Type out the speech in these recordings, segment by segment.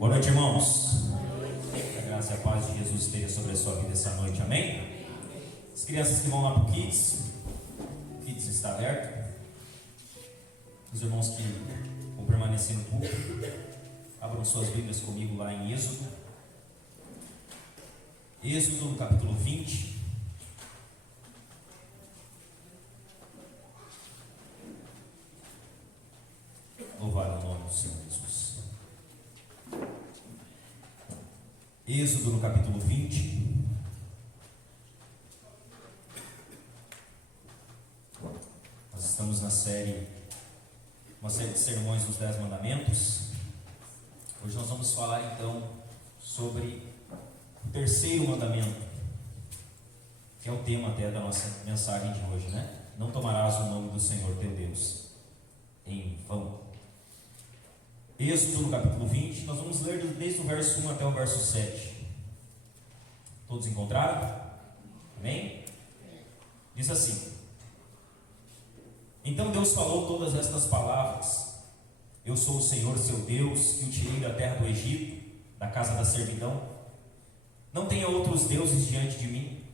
Boa noite, irmãos. A graça e a paz de Jesus esteja sobre a sua vida essa noite, amém? As crianças que vão lá para o Kids está aberto. Os irmãos que vão permanecer no púlpito, abram suas Bíblias comigo lá em Êxodo. Êxodo, no capítulo 20. Louvado o nome do Senhor Jesus. Êxodo, no capítulo 20. Nós estamos na série, uma série de sermões dos 10 mandamentos. Hoje nós vamos falar então sobre o terceiro mandamento, que é o tema até da nossa mensagem de hoje, né? Não tomarás o nome do Senhor teu Deus em vão. Êxodo, no capítulo 20, nós vamos ler desde o verso 1 até o verso 7. Todos encontraram? Amém? Diz assim: Então Deus falou todas estas palavras: Eu sou o Senhor seu Deus, que o tirei da terra do Egito, da casa da servidão. Não tenha outros deuses diante de mim.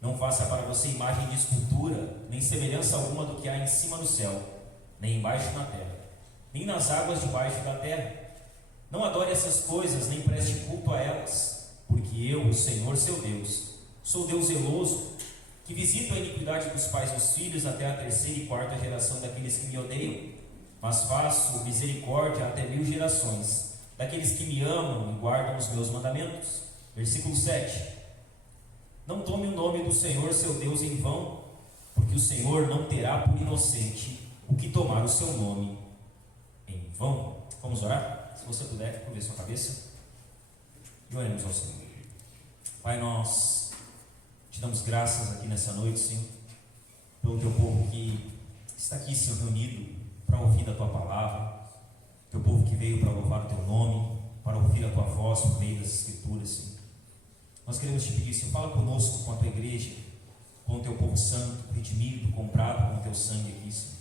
Não faça para você imagem de escultura, nem semelhança alguma do que há em cima do céu, nem embaixo na terra, nem nas águas debaixo da terra. Não adore essas coisas, nem preste culto a elas, porque eu, o Senhor seu Deus, sou Deus zeloso, que visito a iniquidade dos pais e dos filhos até a terceira e quarta geração daqueles que me odeiam, mas faço misericórdia até 1000 gerações daqueles que me amam e guardam os meus mandamentos. Versículo 7. Não tome o nome do Senhor seu Deus em vão, porque o Senhor não terá por inocente o que tomar o seu nome em vão. Vamos orar? Se você puder, curve sua cabeça e oremos ao Senhor. Pai, nós te damos graças aqui nessa noite, Senhor, pelo teu povo que está aqui, Senhor, reunido para ouvir a tua palavra, teu povo que veio para louvar o teu nome, para ouvir a tua voz por meio das Escrituras, Senhor. Nós queremos te pedir, Senhor, fala conosco, com a tua igreja, com o teu povo santo, redimido, comprado com o teu sangue aqui, Senhor.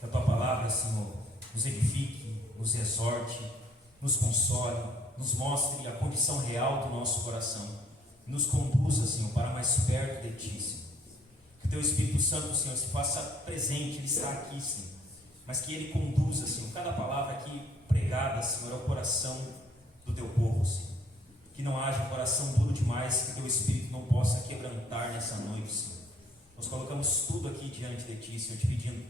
Que a tua palavra, Senhor, nos edifique, nos exorte, nos console, nos mostre a condição real do nosso coração, nos conduza, Senhor, para mais perto de ti, Senhor. Que o teu Espírito Santo, Senhor, se faça presente, ele está aqui, Senhor, mas que ele conduza, Senhor, cada palavra aqui pregada, Senhor, ao coração do teu povo, Senhor. Que não haja um coração duro demais, que teu Espírito não possa quebrantar nessa noite, Senhor. Nós colocamos tudo aqui diante de ti, Senhor, te pedindo,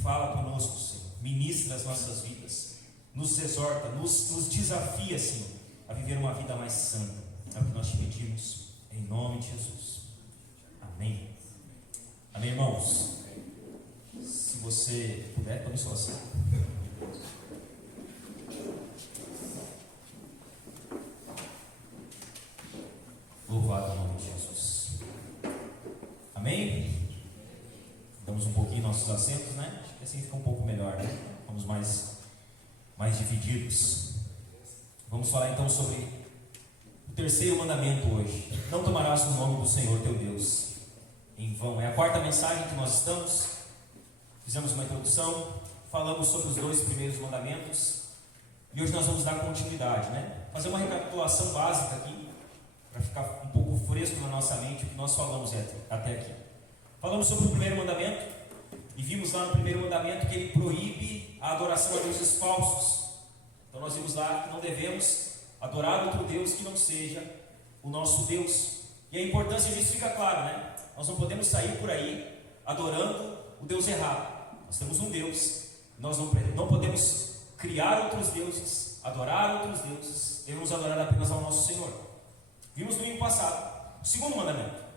fala conosco, Senhor, ministra as nossas vidas, nos exorta, nos desafia, Senhor, a viver uma vida mais santa. É o que nós te pedimos, em nome de Jesus. Amém. Amém, irmãos? Se você puder, tome sua ação. Louvado o nome de Jesus. Amém? Damos um pouquinho nossos assentos, né? Acho que assim fica um pouco melhor, né? Vamos mais divididos. Vamos falar então sobre o terceiro mandamento hoje. Não tomarás o nome do Senhor teu Deus em vão. É a quarta mensagem que nós estamos. Fizemos uma introdução, falamos sobre os 2 primeiros mandamentos e hoje nós vamos dar continuidade, né? Fazer uma recapitulação básica aqui, para ficar um pouco fresco na nossa mente o que nós falamos até aqui. Falamos sobre o primeiro mandamento e vimos lá no primeiro mandamento que ele proíbe a adoração a deuses falsos. Então nós vimos lá que não devemos adorar outro Deus que não seja o nosso Deus. E a importância disso fica clara, né? Nós não podemos sair por aí adorando o Deus errado. Nós temos um Deus, nós não podemos criar outros deuses, adorar outros deuses, devemos adorar apenas ao nosso Senhor. Vimos no domingo passado o segundo mandamento.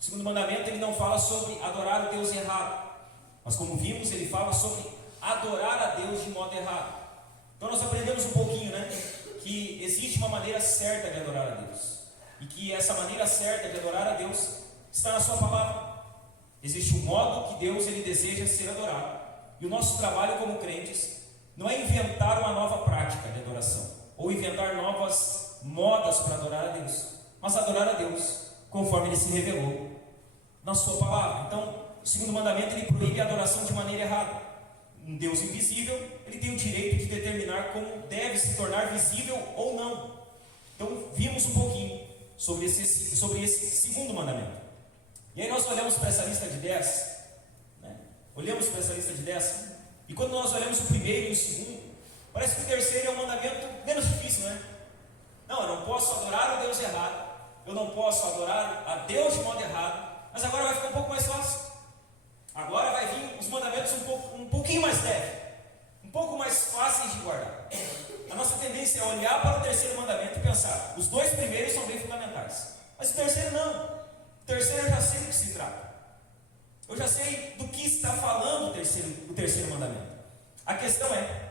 O segundo mandamento ele não fala sobre adorar o Deus errado, mas como vimos, ele fala sobre adorar a Deus de modo errado. Então nós aprendemos um pouquinho, né? Que existe uma maneira certa de adorar a Deus, e que essa maneira certa de adorar a Deus está na sua palavra. Existe um modo que Deus ele deseja ser adorado, e o nosso trabalho como crentes não é inventar uma nova prática de adoração, ou inventar novas modas para adorar a Deus, mas adorar a Deus conforme ele se revelou na sua palavra. Então, o segundo mandamento ele proíbe a adoração de maneira errada. um Deus invisível, ele tem o direito de determinar como deve se tornar visível ou não. Então, vimos um pouquinho sobre esse segundo mandamento. E aí nós olhamos para essa lista de 10, né? Olhamos para essa lista de 10, e quando nós olhamos o primeiro e o segundo, parece que o terceiro é um mandamento menos difícil, né? Não, eu não posso adorar o Deus errado, eu não posso adorar a Deus de modo errado, mas agora vai ficar um pouco mais fácil. Agora vai vir os mandamentos um pouquinho mais leves, um pouco mais fáceis de guardar. A nossa tendência é olhar para o terceiro mandamento e pensar, os dois primeiros são bem fundamentais, mas o terceiro não. O terceiro eu já sei do que se trata, eu já sei do que está falando o terceiro mandamento. A questão é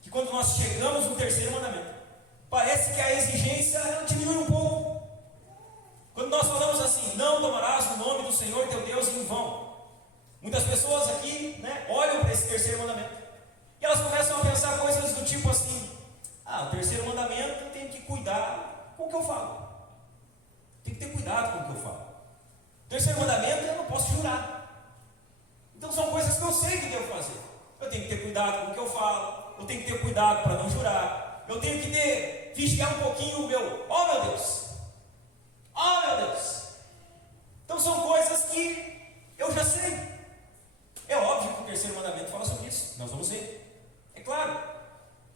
que quando nós chegamos no terceiro mandamento, parece que a exigência diminui um pouco. Quando nós falamos assim, não tomarás o nome do Senhor teu Deus em vão, muitas pessoas aqui, né, olham para esse terceiro mandamento e elas começam a pensar coisas do tipo assim: o terceiro mandamento tem que cuidar com o que eu falo, tem que ter cuidado com o que eu falo. O terceiro mandamento eu não posso jurar. Então são coisas que eu sei que devo fazer. Eu tenho que ter cuidado com o que eu falo, eu tenho que ter cuidado para não jurar, eu tenho que vigiar um pouquinho o meu, oh meu Deus, então são coisas que eu já sei. É óbvio que o terceiro mandamento fala sobre isso, nós vamos ver, é claro.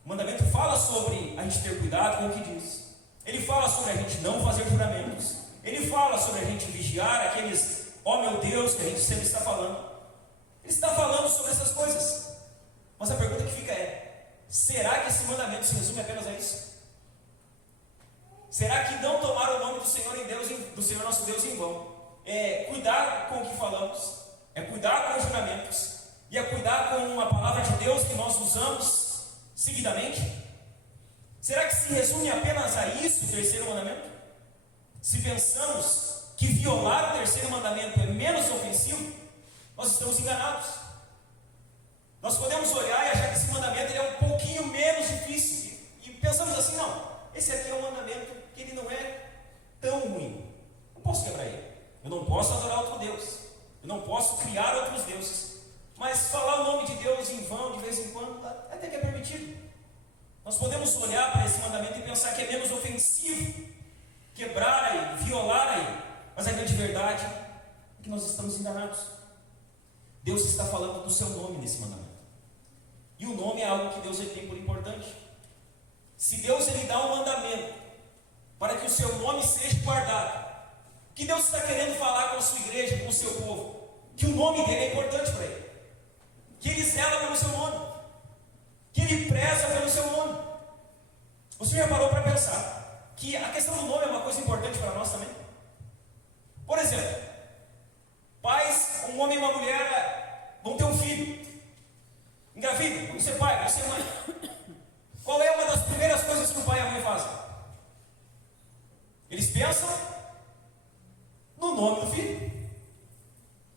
O mandamento fala sobre a gente ter cuidado com o que diz, ele fala sobre a gente não fazer juramentos, ele fala sobre a gente vigiar aqueles, oh meu Deus, que a gente sempre está falando. Ele está falando sobre essas coisas, mas a pergunta que fica é: será que esse mandamento se resume apenas a isso? Será que não tomar o nome do Senhor, do Senhor nosso Deus em vão é cuidar com o que falamos, é cuidar com os juramentos, e é cuidar com a palavra de Deus que nós usamos seguidamente? Será que se resume apenas a isso o terceiro mandamento? Se pensamos que violar o terceiro mandamento é menos ofensivo, nós estamos enganados. Nós podemos olhar e achar que esse mandamento ele é um pouquinho menos difícil, e pensamos assim: não, esse aqui é um mandamento que ele não é tão ruim, não posso quebrar ele, eu não posso adorar outro Deus, eu não posso criar outros deuses, mas falar o nome de Deus em vão de vez em quando até que é permitido. Nós podemos olhar para esse mandamento e pensar que é menos ofensivo quebrar aí, violar aí, mas a grande verdade é que nós estamos enganados. Deus está falando do seu nome nesse mandamento, e o nome é algo que Deus ele tem por importante. Se Deus ele dá um mandamento para que o seu nome seja guardado, o que Deus está querendo falar com a sua igreja, com o seu povo? Que o nome dele é importante para ele, que ele zela pelo seu nome, que ele preza pelo seu nome. Você já parou para pensar que a questão do nome é uma coisa importante para nós também? Por exemplo, pais, um homem e uma mulher vão ter um filho, engravidam, vão ser pai, vão ser mãe. Qual é uma das primeiras coisas que o pai e a mãe fazem? Eles pensam no nome do filho.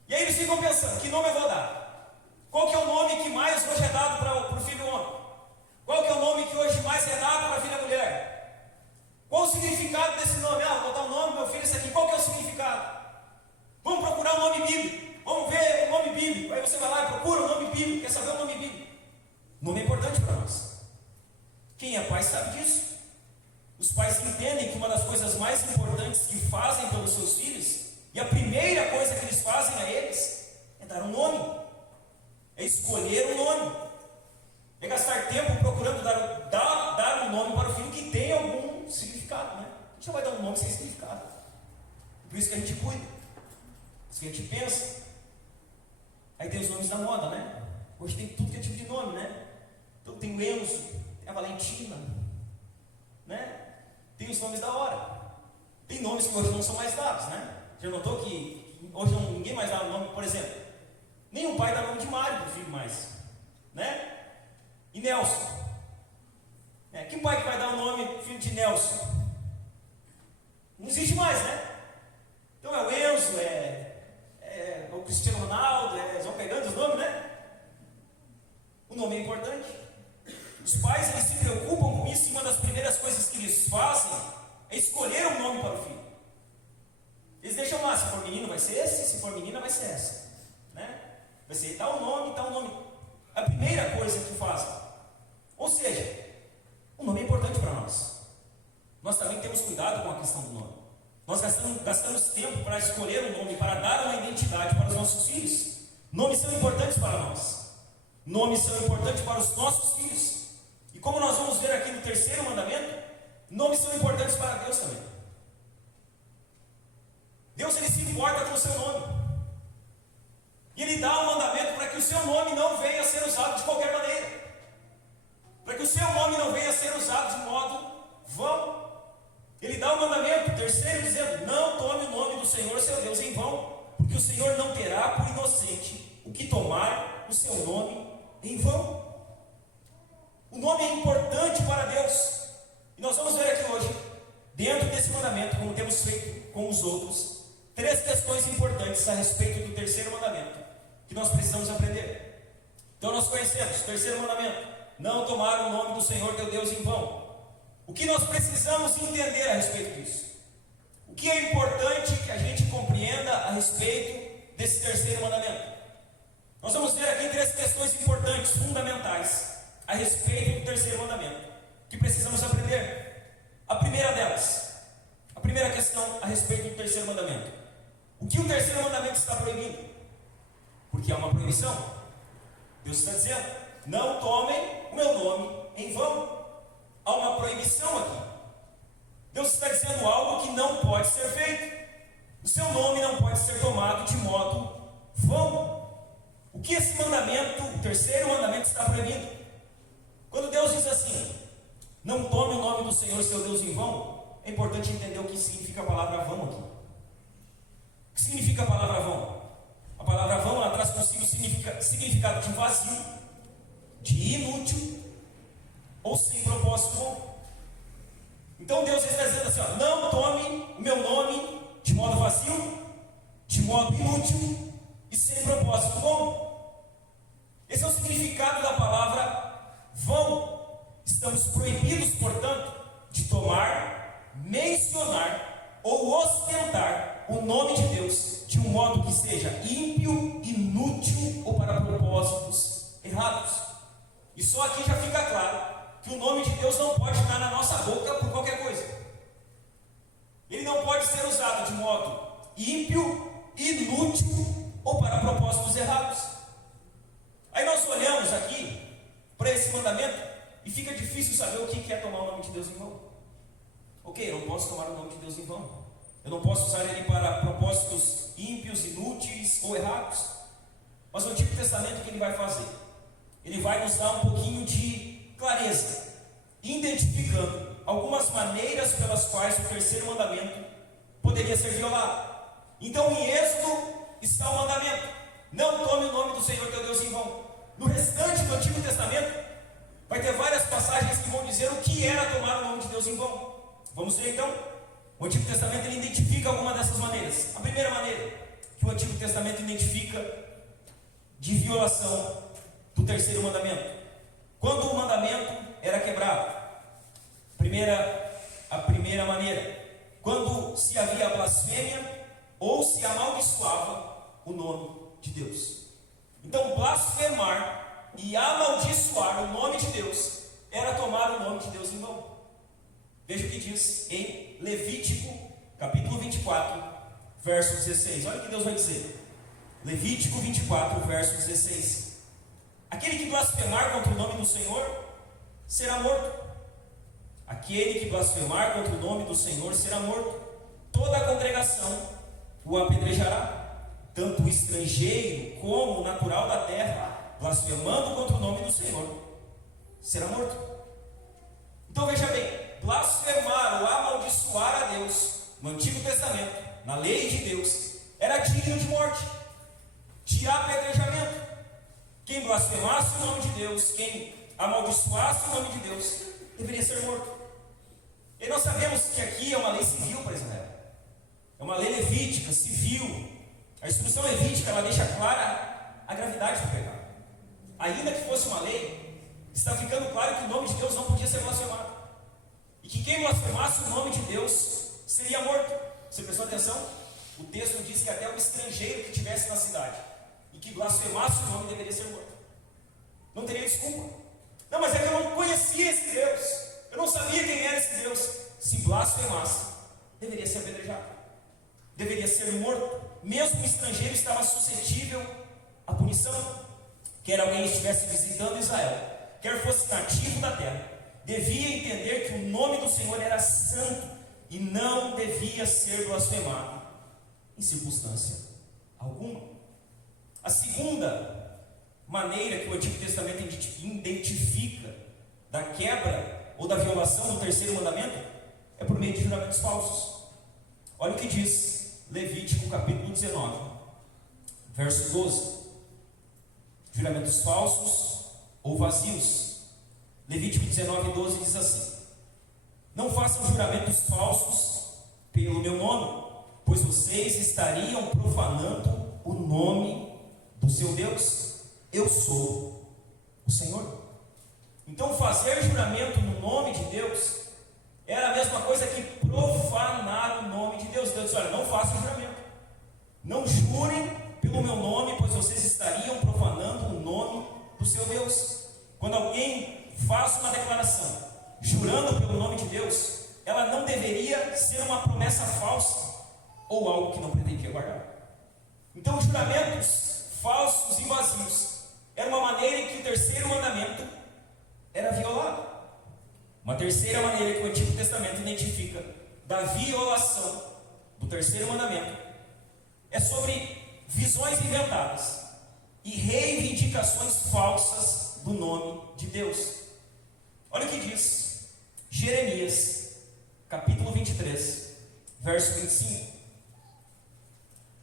E aí eles ficam pensando: que nome eu vou dar? Qual que é o nome que mais hoje é dado para o filho homem? Qual que é o nome que hoje mais é dado para a filha mulher? Qual o significado desse nome? Vou botar o nome do meu filho, esse aqui. Qual que é o significado? Vamos procurar o nome bíblico, vamos ver o nome bíblico. Aí você vai lá e procura o nome bíblico, quer saber o nome bíblico. O nome é importante para nós. Quem é pai sabe disso. Os pais entendem que uma das coisas mais importantes que fazem pelos seus filhos, e a primeira coisa que eles fazem a eles, é dar um nome, é escolher um nome, é gastar tempo procurando dar um nome para o filho que tem algum significado, né? A gente não vai dar um nome sem significado. Por isso que a gente cuida, por isso que a gente pensa. Aí tem os nomes da moda, né? Hoje tem tudo que é tipo de nome, né? Então tem o Enzo, tem a Valentina, né? Tem os nomes da hora. Tem nomes que hoje não são mais dados, né? Já notou que hoje ninguém mais dá o nome, por exemplo, nenhum pai dá o nome de Mário para o filho mais, né? E Nelson. Que pai que vai dar o nome pro filho de Nelson? Não existe mais, né? Então é o Enzo, é o Cristiano Ronaldo, eles vão pegando os nomes, né? O nome é importante. Os pais eles se preocupam com isso, e uma das primeiras coisas que eles fazem é escolher um nome para o filho. Eles deixam lá: se for menino vai ser esse, se for menina vai ser essa, né? Vai ser tal nome, tal nome. a primeira coisa que fazem. Ou seja, o nome é importante para nós. Nós também temos cuidado com a questão do nome. Nós gastamos tempo para escolher um nome, para dar uma identidade para os nossos filhos. Nomes são importantes para nós. Nomes são importantes para os nossos filhos. E como nós vamos ver aqui no terceiro mandamento, nomes são importantes para Deus também. Deus, ele se importa com o seu nome. E ele dá um mandamento para que o seu nome não venha a ser usado de qualquer maneira. Para que o seu nome não venha a ser usado de modo vão. Ele dá um mandamento, terceiro, dizendo: não tome o nome do Senhor, seu Deus, em vão, porque o Senhor não terá por inocente o que tomar o seu nome em vão. O nome é importante para Deus. E nós vamos ver aqui hoje, dentro desse mandamento, como temos feito com os outros, três questões importantes a respeito do terceiro mandamento, que nós precisamos aprender. Então nós conhecemos o terceiro mandamento: não tomar o nome do Senhor teu Deus em vão. O que nós precisamos entender a respeito disso? O que é importante que a gente compreenda a respeito desse terceiro mandamento? Nós vamos ver aqui três questões importantes, fundamentais, a respeito do terceiro mandamento, que precisamos aprender. A primeira delas, a primeira questão a respeito do terceiro mandamento: o que o terceiro mandamento está proibindo? Porque há uma proibição. Deus está dizendo: não tomem o meu nome em vão. Há uma proibição aqui. Deus está dizendo algo que não pode ser feito. O seu nome não pode ser tomado de modo vão. O que esse mandamento, o terceiro mandamento, está proibindo? Quando Deus diz assim: não tome o nome do Senhor seu Deus em vão, é importante entender o que significa a palavra vão aqui. O que significa a palavra vão? A palavra vão, ela traz consigo significado de vazio, de inútil ou sem propósito bom. Então Deus está dizendo assim: ó, não tome o meu nome de modo vazio, de modo inútil e sem propósito bom. Esse é o significado da palavra vão. Estamos proibidos, portanto, de tomar, mencionar ou ostentar o nome de Deus de um modo que seja ímpio, inútil ou para propósitos errados. E só aqui já fica claro que o nome de Deus não pode estar na nossa boca por qualquer coisa. Ele não pode ser usado de modo ímpio, inútil ou para propósitos errados. Aí nós olhamos aqui para esse mandamento e fica difícil saber o que é tomar o nome de Deus em vão. Ok, eu não posso tomar o nome de Deus em vão. Eu não posso usar ele para propósitos ímpios, inúteis ou errados. Mas o Antigo Testamento, o que ele vai fazer? Ele vai nos dar um pouquinho de clareza, identificando algumas maneiras pelas quais o terceiro mandamento poderia ser violado. Então em Êxodo está o mandamento: não tome o nome do Senhor teu Deus em vão. No restante do Antigo Testamento vai ter várias passagens que vão dizer o que era tomar o nome de Deus em vão. Vamos ver então. O Antigo Testamento ele identifica alguma dessas maneiras. A primeira maneira que o Antigo Testamento identifica de violação do terceiro mandamento: quando o mandamento era quebrado. A primeira maneira, quando se havia blasfêmia ou se amaldiçoava o nome de Deus. Então blasfemar e amaldiçoar o nome de Deus era tomar o nome de Deus em vão. Veja o que diz em Levítico capítulo 24 verso 16. Olha o que Deus vai dizer. Levítico 24 verso 16: aquele que blasfemar contra o nome do Senhor será morto. Aquele que blasfemar contra o nome do Senhor será morto. Toda a congregação o apedrejará, tanto o estrangeiro como o natural da terra, blasfemando contra o nome do Senhor, será morto. Então veja bem, blasfemar ou amaldiçoar a Deus no Antigo Testamento, na lei de Deus, era digno de morte, de apedrejamento. Quem blasfemasse o nome de Deus, quem amaldiçoasse o nome de Deus, deveria ser morto. E nós sabemos que aqui é uma lei civil para Israel, é uma lei levítica, civil. A instrução levítica ela deixa clara a gravidade do pecado. Ainda que fosse uma lei, está ficando claro que o nome de Deus não podia ser blasfemado, e que quem blasfemasse o nome de Deus seria morto. Você prestou atenção? O texto diz que até o estrangeiro que estivesse na cidade e que blasfemasse o nome deveria ser morto. Não teria desculpa. Não, mas é que eu não conhecia esse Deus, eu não sabia quem era esse Deus. Se blasfemasse, deveria ser apedrejado, deveria ser morto. Mesmo o estrangeiro estava suscetível à punição. Quer alguém estivesse visitando Israel, quer fosse nativo da terra, devia entender que o nome do Senhor era santo e não devia ser blasfemado em circunstância alguma. A segunda maneira que o Antigo Testamento identifica da quebra ou da violação do terceiro mandamento é por meio de juramentos falsos. Olha o que diz Levítico capítulo 19, verso 12. Juramentos falsos ou vazios. Levítico 19, 12 diz assim: não façam juramentos falsos pelo meu nome, pois vocês estariam profanando o nome do seu Deus. Eu sou o Senhor. Então fazer juramento no nome de Deus era a mesma coisa que profanar o nome de Deus. Deus disse: olha, não façam juramento, não jurem pelo meu nome, pois vocês estariam profanando o nome do seu Deus. Quando alguém faz uma declaração jurando pelo nome de Deus, ela não deveria ser uma promessa falsa ou algo que não pretendia guardar. Então, juramentos falsos e vazios era uma maneira em que o terceiro mandamento era violado. Uma terceira maneira que o Antigo Testamento identifica da violação do terceiro mandamento é sobre visões inventadas e reivindicações falsas do nome de Deus. Olha o que diz Jeremias, capítulo 23, verso 25.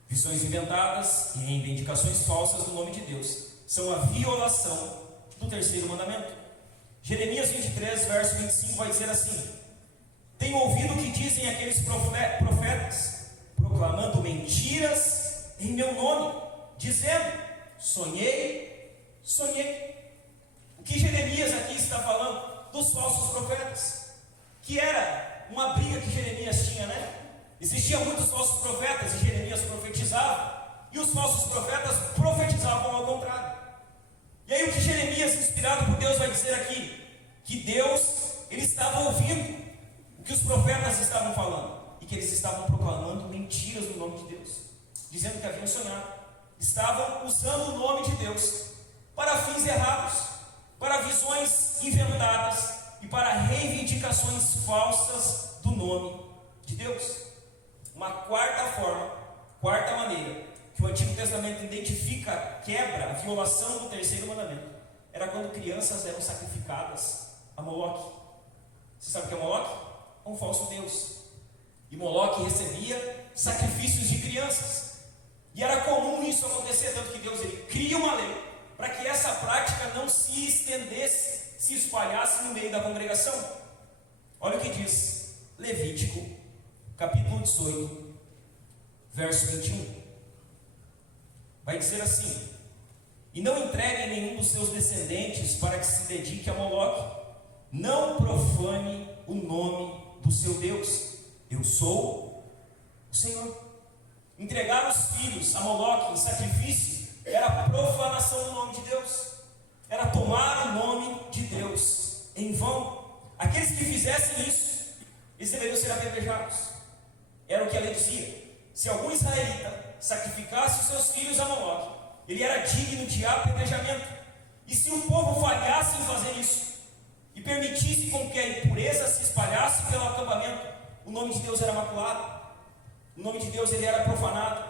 Visões inventadas e reivindicações falsas do nome de Deus são a violação do terceiro mandamento. Jeremias 23, verso 25 vai dizer assim: tenho ouvido o que dizem aqueles profetas, proclamando mentiras em meu nome, dizendo: sonhei, sonhei. O que Jeremias aqui está falando? Dos falsos profetas, que era uma briga que Jeremias tinha, né? Existiam muitos falsos profetas e Jeremias profetizava, e os falsos profetas profetizavam ao contrário. E aí o que Jeremias, inspirado por Deus, vai dizer aqui? Que Deus, ele estava ouvindo o que os profetas estavam falando, e que eles estavam proclamando mentiras no nome de Deus, dizendo que haviam sonhado. Estavam usando o nome de Deus para fins errados, para visões inventadas e para reivindicações falsas do nome de Deus. Uma quarta maneira que o Antigo Testamento identifica a quebra, a violação do terceiro mandamento, era quando crianças eram sacrificadas a Moloque. Você sabe o que é Moloque? Um falso deus. E Moloque recebia sacrifícios de crianças. E era comum isso acontecer, tanto que Deus ele cria uma lei para que essa prática não se estendesse, se espalhasse no meio da congregação. Olha o que diz Levítico, capítulo 18, verso 21. Vai dizer assim: e não entregue nenhum dos seus descendentes para que se dedique a Moloque, não profane o nome do seu Deus. Eu sou o Senhor. Entregar os filhos a Moloque em sacrifício era profanação do nome de Deus, era tomar o nome de Deus em vão. Aqueles que fizessem isso, eles deveriam ser apedrejados. Era o que a lei dizia: se algum israelita sacrificasse os seus filhos a Moloque, ele era digno de apedrejamento. E se o povo falhasse em fazer isso e permitisse com que a impureza se espalhasse pelo acampamento, o nome de Deus era maculado, o nome de Deus ele era profanado,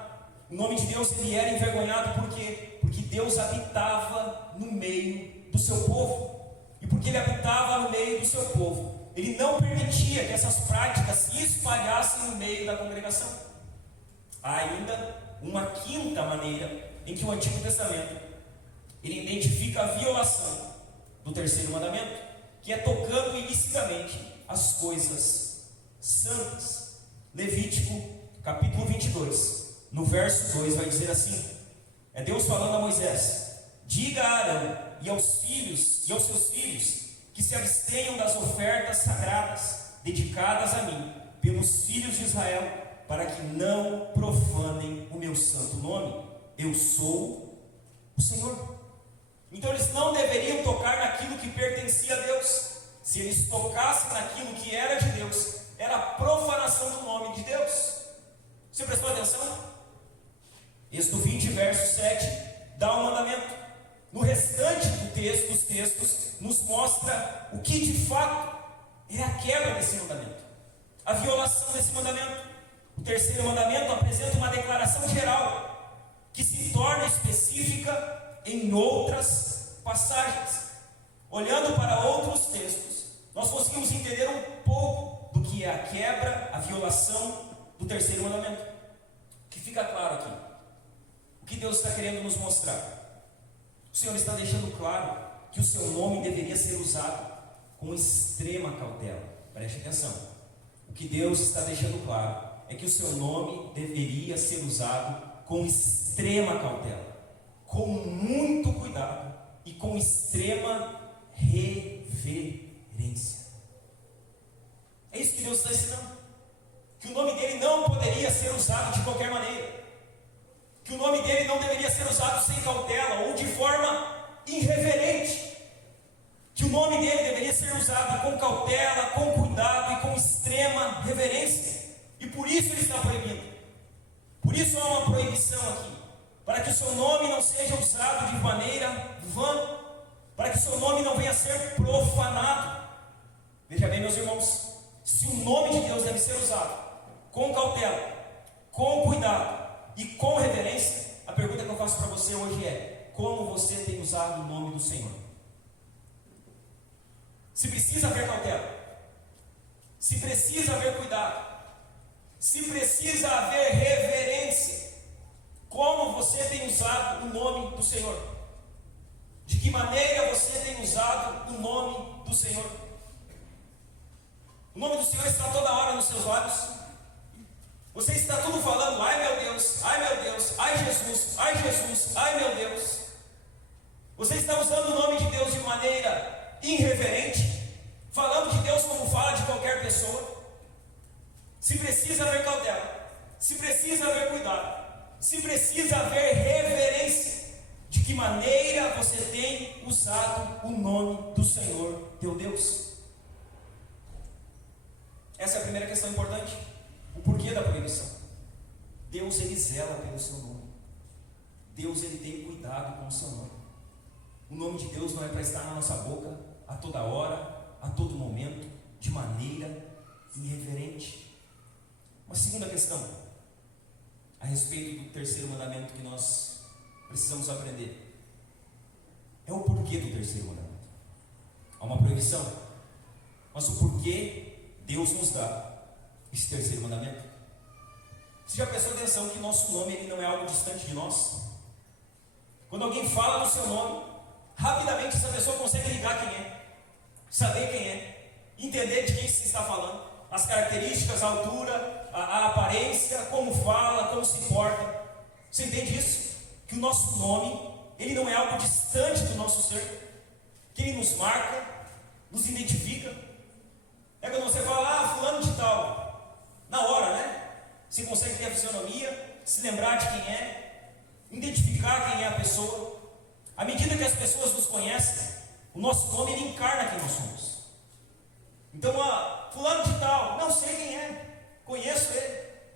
o nome de Deus ele era envergonhado. Por quê? Porque Deus habitava no meio do seu povo, e porque ele habitava no meio do seu povo, ele não permitia que essas práticas se espalhassem no meio da congregação. Há ainda uma quinta maneira em que o Antigo Testamento ele identifica a violação do terceiro mandamento, que é tocando ilicitamente as coisas santas. Levítico capítulo 22, no verso 2 vai dizer assim: é Deus falando a Moisés: diga a Arão e aos seus filhos que se abstenham das ofertas sagradas dedicadas a mim pelos filhos de Israel, para que não profanem o meu santo nome. Eu sou o Senhor. Então eles não deveriam tocar naquilo que pertencia a Deus. Se eles tocassem naquilo que era de Deus, era a profanação do nome de Deus. Você prestou atenção? Êxodo 20, verso 7, dá um mandamento. No restante dos textos, nos mostra o que de fato é a quebra desse mandamento, a violação desse mandamento. O terceiro mandamento apresenta uma declaração geral, que se torna específica em outras passagens. Olhando para outros textos, nós conseguimos entender um pouco do que é a quebra, a violação do terceiro mandamento. O que fica claro aqui? O que Deus está querendo nos mostrar? O Senhor está deixando claro que o seu nome deveria ser usado com extrema cautela. Preste atenção. O que Deus está deixando claro é que o seu nome deveria ser usado com extrema cautela, com muito cuidado e com extrema reverência. É isso que Deus está ensinando. Que o nome dele não poderia ser usado de qualquer maneira. Que o nome dele não deveria ser usado sem cautela ou de forma irreverente. Que o nome dele deveria ser usado com cautela, com cuidado e com extrema reverência. E por isso ele está proibindo. Por isso há uma proibição aqui. Para que o seu nome não seja usado de maneira vã. Para que o seu nome não venha a ser profanado. Veja bem, meus irmãos. Se o nome de Deus deve ser usado com cautela, com cuidado e com reverência, a pergunta que eu faço para você hoje é: como você tem usado o nome do Senhor? Se precisa haver cautela, se precisa haver cuidado, se precisa haver reverência, como você tem usado o nome do Senhor? De que maneira você tem usado o nome do Senhor? O nome do Senhor está toda hora nos seus lábios. Você está tudo falando: ai meu Deus, ai meu Deus, ai Jesus, ai Jesus, ai meu Deus. Você está usando o nome de Deus de maneira irreverente, falando de Deus como fala de qualquer pessoa. Se precisa haver cautela, se precisa haver cuidado, se precisa haver reverência. De que maneira você tem usado o nome do Senhor teu Deus? Essa é a primeira questão importante. O porquê da proibição. Deus, ele zela pelo seu nome. Deus, ele tem cuidado com o seu nome. O nome de Deus não é para estar na nossa boca a toda hora, a todo momento, de maneira irreverente. Uma segunda questão a respeito do terceiro mandamento que nós precisamos aprender é o porquê do terceiro mandamento. Há uma proibição, mas o porquê Deus nos dá esse terceiro mandamento. Você já prestou atenção que nosso nome ele não é algo distante de nós? Quando alguém fala no seu nome, rapidamente essa pessoa consegue ligar quem é, saber quem é, entender de quem se está falando, as características, a altura, a aparência, como fala, como se porta. Você entende isso? Que o nosso nome ele não é algo distante do nosso ser, que ele nos marca, nos identifica. É quando você fala: fulano de tal, na hora, né? Você consegue ter a fisionomia, se lembrar de quem é, identificar quem é a pessoa. À medida que as pessoas nos conhecem, o nosso nome ele encarna quem nós somos. Então, fulano de tal, não sei quem é, conheço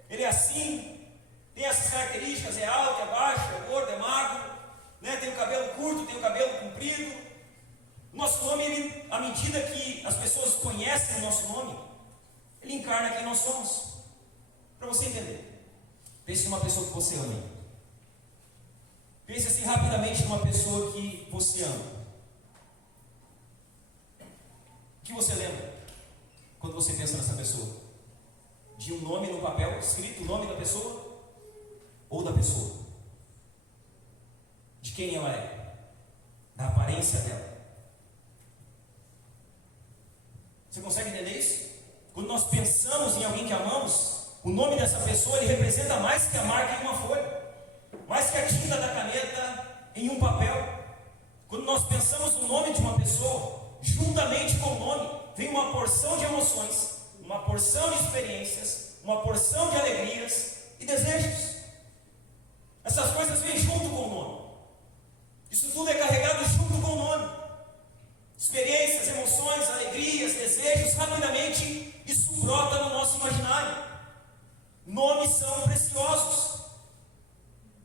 ele é assim, tem essas características, é alto, é baixo, é gordo, é magro, né? Tem o cabelo curto, tem o cabelo comprido. O nosso nome, ele, à medida que as pessoas conhecem o nosso nome, ele encarna quem nós somos. Para você entender, pense numa pessoa que você ama. Pense assim rapidamente numa pessoa que você ama. O que você lembra quando você pensa nessa pessoa? De um nome no papel, escrito o nome da pessoa? Ou da pessoa? De quem ela é? Da aparência dela? Você consegue entender isso? Quando nós pensamos em alguém que amamos, o nome dessa pessoa ele representa mais que a marca em uma folha, mais que a tinta da caneta em um papel. Quando nós pensamos no nome de uma pessoa, juntamente com o nome, vem uma porção de emoções, uma porção de experiências, uma porção de alegrias e desejos. Essas coisas vêm junto com o nome. E Isso tudo é carregado junto com o nome. Experiências, emoções, alegrias, desejos, rapidamente isso brota no nosso imaginário. Nomes são preciosos,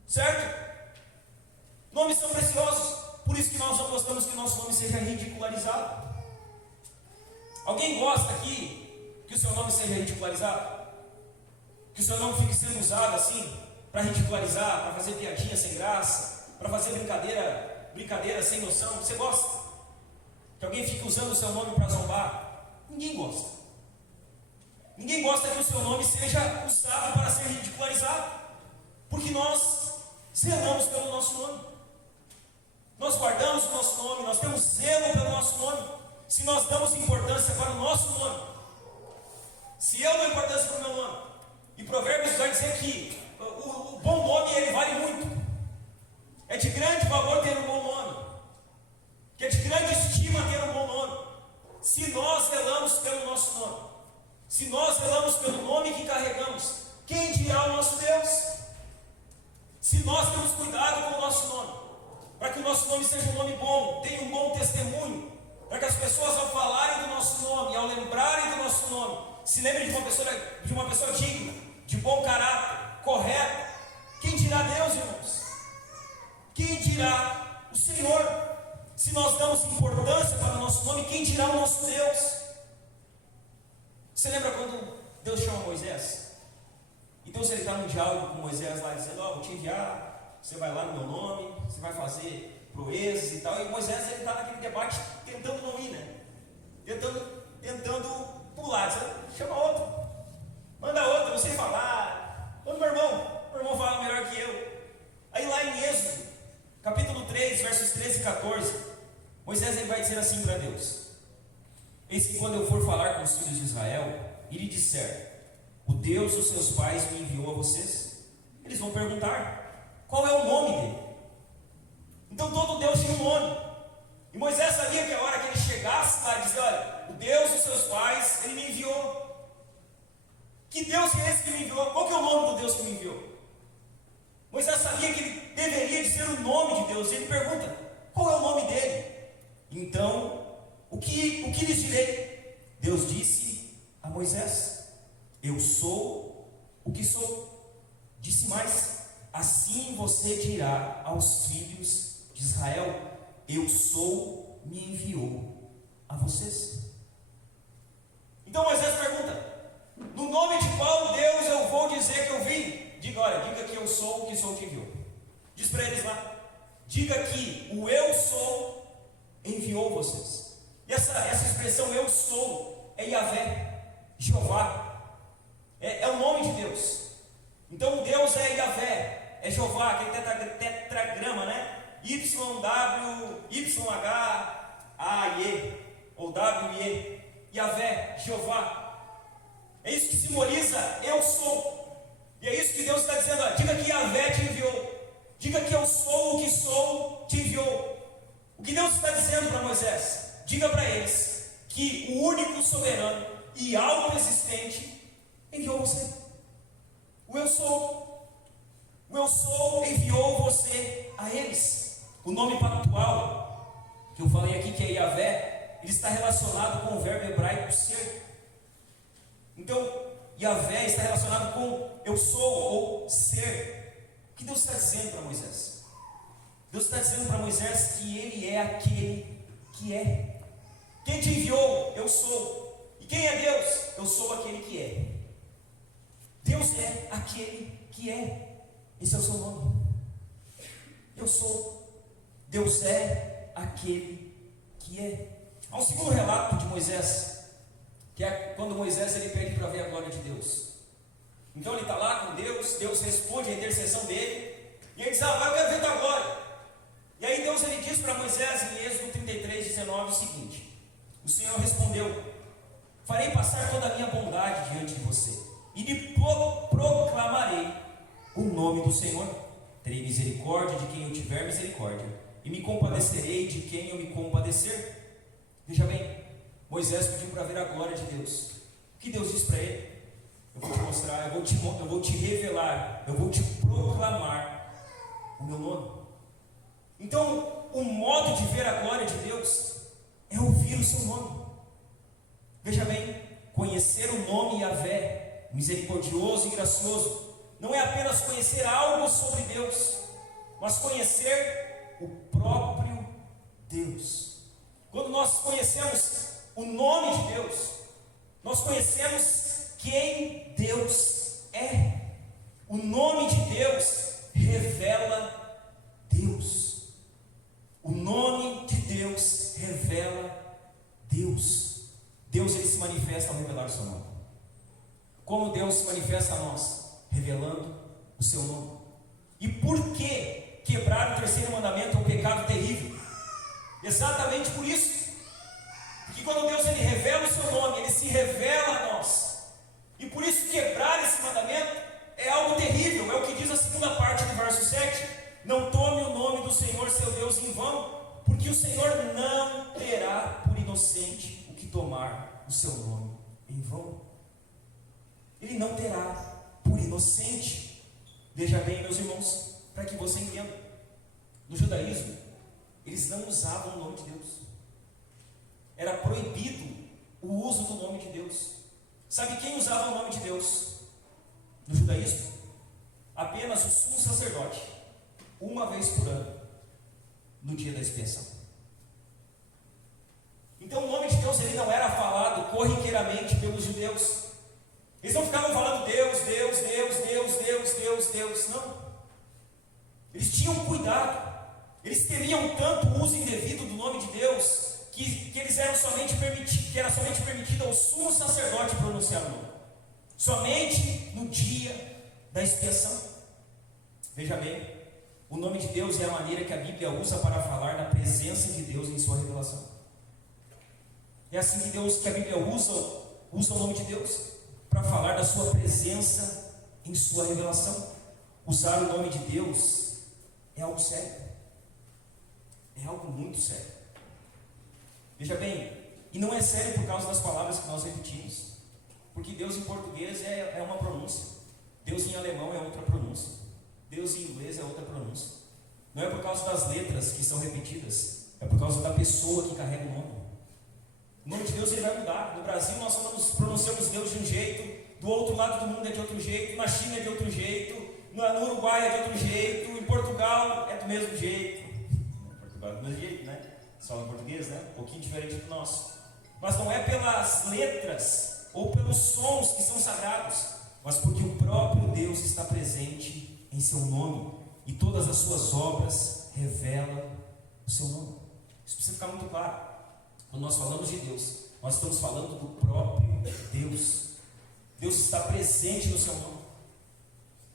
certo? Nomes são preciosos, por isso que nós não gostamos que o nosso nome seja ridicularizado. Alguém gosta aqui que o seu nome seja ridicularizado? Que o seu nome fique sendo usado assim, para ridicularizar, para fazer piadinha sem graça, para fazer brincadeira sem noção? Você gosta? Que alguém fique usando o seu nome para zombar? Ninguém gosta. Ninguém gosta que o seu nome seja usado para ser ridicularizado, porque nós zelamos pelo nosso nome, nós guardamos o nosso nome, nós temos zelo pelo nosso nome. Se nós damos importância para o nosso nome, se eu dou importância para o meu nome, e Provérbios vai dizer que o bom nome ele vale muito, é de grande valor ter um bom nome, que é de grande estima ter um bom nome. Se nós zelamos pelo nosso nome, se nós zelamos pelo nome que carregamos, quem dirá o nosso Deus? Se nós temos cuidado com o nosso nome, para que o nosso nome seja um nome bom, tenha um bom testemunho, para que as pessoas ao falarem do nosso nome, ao lembrarem do nosso nome, se lembrem de uma pessoa digna, de bom caráter, correta. Quem dirá Deus, irmãos? Quem dirá o Senhor? Se nós damos importância para o nosso nome, quem dirá o nosso Deus? Você lembra quando Deus chama Moisés? E Deus está num diálogo com Moisés lá, dizendo: vou te enviar, você vai lá no meu nome, você vai fazer proezas e tal. E Moisés está naquele debate, tentando não ir, né? Tentando pular, dizendo: chama outro, manda outro, não sei falar, manda meu irmão fala melhor que eu. Aí lá em Êxodo, capítulo 3, versos 13 e 14, Moisés ele vai dizer assim para Deus: eis que quando eu for falar com os filhos de Israel, e lhe disser: o Deus dos seus pais me enviou a vocês, eles vão perguntar: qual é o nome dele? Então todo Deus tinha um nome, e Moisés sabia que a hora que ele chegasse lá e dizer: olha, o Deus dos seus pais, ele me enviou. Que Deus é esse que me enviou? Qual que é o nome do Deus que me enviou? Moisés sabia que ele deveria dizer o nome de Deus, e ele pergunta: qual é o nome dele? Então, o que lhes direi? Deus disse a Moisés: eu sou o que sou. Disse mais: assim você dirá aos filhos de Israel: eu sou, me enviou a vocês. Então Moisés pergunta: no nome de qual Deus eu vou dizer que eu vim? Diga que eu sou o que sou te enviou. Diz para eles lá: diga que o eu sou enviou vocês. E essa expressão eu sou é Yahvé, Jeová, é o nome de Deus. Então Deus é Yahvé, é Jeová, aquele tetragrama, né? YHWH ou WE, Yahvé, Jeová. É isso que simboliza eu sou. E é isso que Deus está dizendo: ó, diga que Yahvé te enviou, diga que eu sou o que sou te enviou. O que Deus está dizendo para Moisés? Diga para eles que o único soberano e autoexistente enviou você. O eu sou enviou você a eles. O nome pactual que eu falei aqui, que é Yahvé, ele está relacionado com o verbo hebraico ser. Então Yahvé está relacionado com eu sou ou ser. O que Deus está dizendo para Moisés? Deus está dizendo para Moisés que ele é aquele que é. Quem te enviou? Eu sou. E quem é Deus? Eu sou aquele que é. Deus é aquele que é. Esse é o seu nome. Eu sou. Deus é aquele que é. Há um segundo relato de Moisés, que é quando Moisés ele pede para ver a glória de Deus. Então ele está lá com Deus, Deus responde a intercessão dele, e ele diz: agora eu quero ver tua glória. E aí Deus ele diz para Moisés em Êxodo 33:19 o seguinte: o Senhor respondeu: farei passar toda a minha bondade diante de você, e lhe proclamarei o nome do Senhor. Terei misericórdia de quem eu tiver misericórdia, e me compadecerei de quem eu me compadecer. Veja bem, Moisés pediu para ver a glória de Deus. O que Deus disse para ele? Eu vou te mostrar, eu vou te revelar, eu vou te proclamar o meu nome. Então, o modo de ver a glória de Deus é ouvir o seu nome. Veja bem, conhecer o nome Yahvé, misericordioso e gracioso, não é apenas conhecer algo sobre Deus, mas conhecer o próprio Deus. Quando nós conhecemos o nome de Deus, nós conhecemos quem Deus é. O nome de Deus revela Deus. O nome de Deus revela Deus. Deus, ele se manifesta ao revelar o seu nome. Como Deus se manifesta a nós? Revelando o seu nome. E por que quebrar o terceiro mandamento é um pecado terrível? Exatamente por isso. Porque quando Deus ele revela o seu nome, ele se revela a nós. E por isso quebrar esse mandamento é algo terrível. É o que diz a segunda parte do verso 7. Não tome o nome do Senhor seu Deus em vão, porque o Senhor não terá por inocente o que tomar o seu nome em vão. Ele não terá por inocente. Veja bem, meus irmãos, para que você entenda. No judaísmo, eles não usavam o nome de Deus. Era proibido o uso do nome de Deus. Sabe quem usava o nome de Deus no judaísmo? Apenas o sumo sacerdote, uma vez por ano, no dia da expiação. Então o nome de Deus ele não era falado corriqueiramente pelos judeus. Eles não ficavam falando Deus, Deus, Deus, Deus, Deus, Deus, Deus, não. Eles tinham cuidado. Eles temiam tanto o uso indevido do nome de Deus que eles eram que era somente permitido ao sumo sacerdote pronunciar o nome. Somente no dia da expiação. Veja bem, o nome de Deus é a maneira que a Bíblia usa para falar da presença de Deus em sua revelação. É assim que a Bíblia usa o nome de Deus para falar da sua presença em sua revelação. Usar o nome de Deus é algo sério. É algo muito sério. Veja bem, e não é sério por causa das palavras que nós repetimos. Porque Deus em português é uma pronúncia. Deus em alemão é outra pronúncia. Deus em inglês é outra pronúncia. Não é por causa das letras que são repetidas, é por causa da pessoa que carrega o nome. O nome de Deus ele vai mudar. No Brasil nós pronunciamos Deus de um jeito, do outro lado do mundo é de outro jeito, na China é de outro jeito, no Uruguai é de outro jeito, em Portugal é do mesmo jeito. Portugal é do mesmo jeito, né? Só em português, né? Um pouquinho diferente do nosso. Mas não é pelas letras ou pelos sons que são sagrados, mas porque o próprio Deus está presente em seu nome e todas as suas obras revelam o seu nome. Isso precisa ficar muito claro. Quando nós falamos de Deus, nós estamos falando do próprio Deus. Deus está presente no seu nome.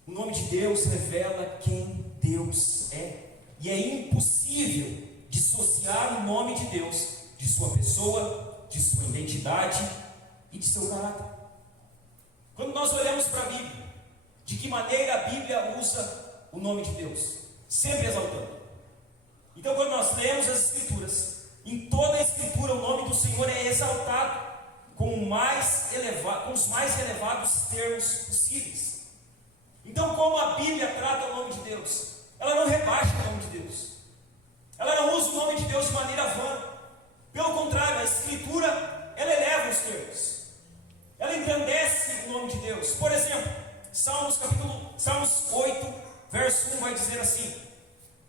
O nome de Deus revela quem Deus é. E é impossível dissociar o nome de Deus de sua pessoa, de sua identidade e de seu caráter. Quando nós olhamos para a Bíblia, de que maneira a Bíblia usa o nome de Deus? Sempre exaltando. Então quando nós lemos as Escrituras, em toda a Escritura o nome do Senhor é exaltado com os mais elevados termos possíveis. Então como a Bíblia trata o nome de Deus? Ela não rebaixa o nome de Deus. Ela não usa o nome de Deus de maneira vã. Pelo contrário, a Escritura, ela eleva os termos. Ela engrandece o nome de Deus. Por exemplo, Salmos 8, verso 1 vai dizer assim: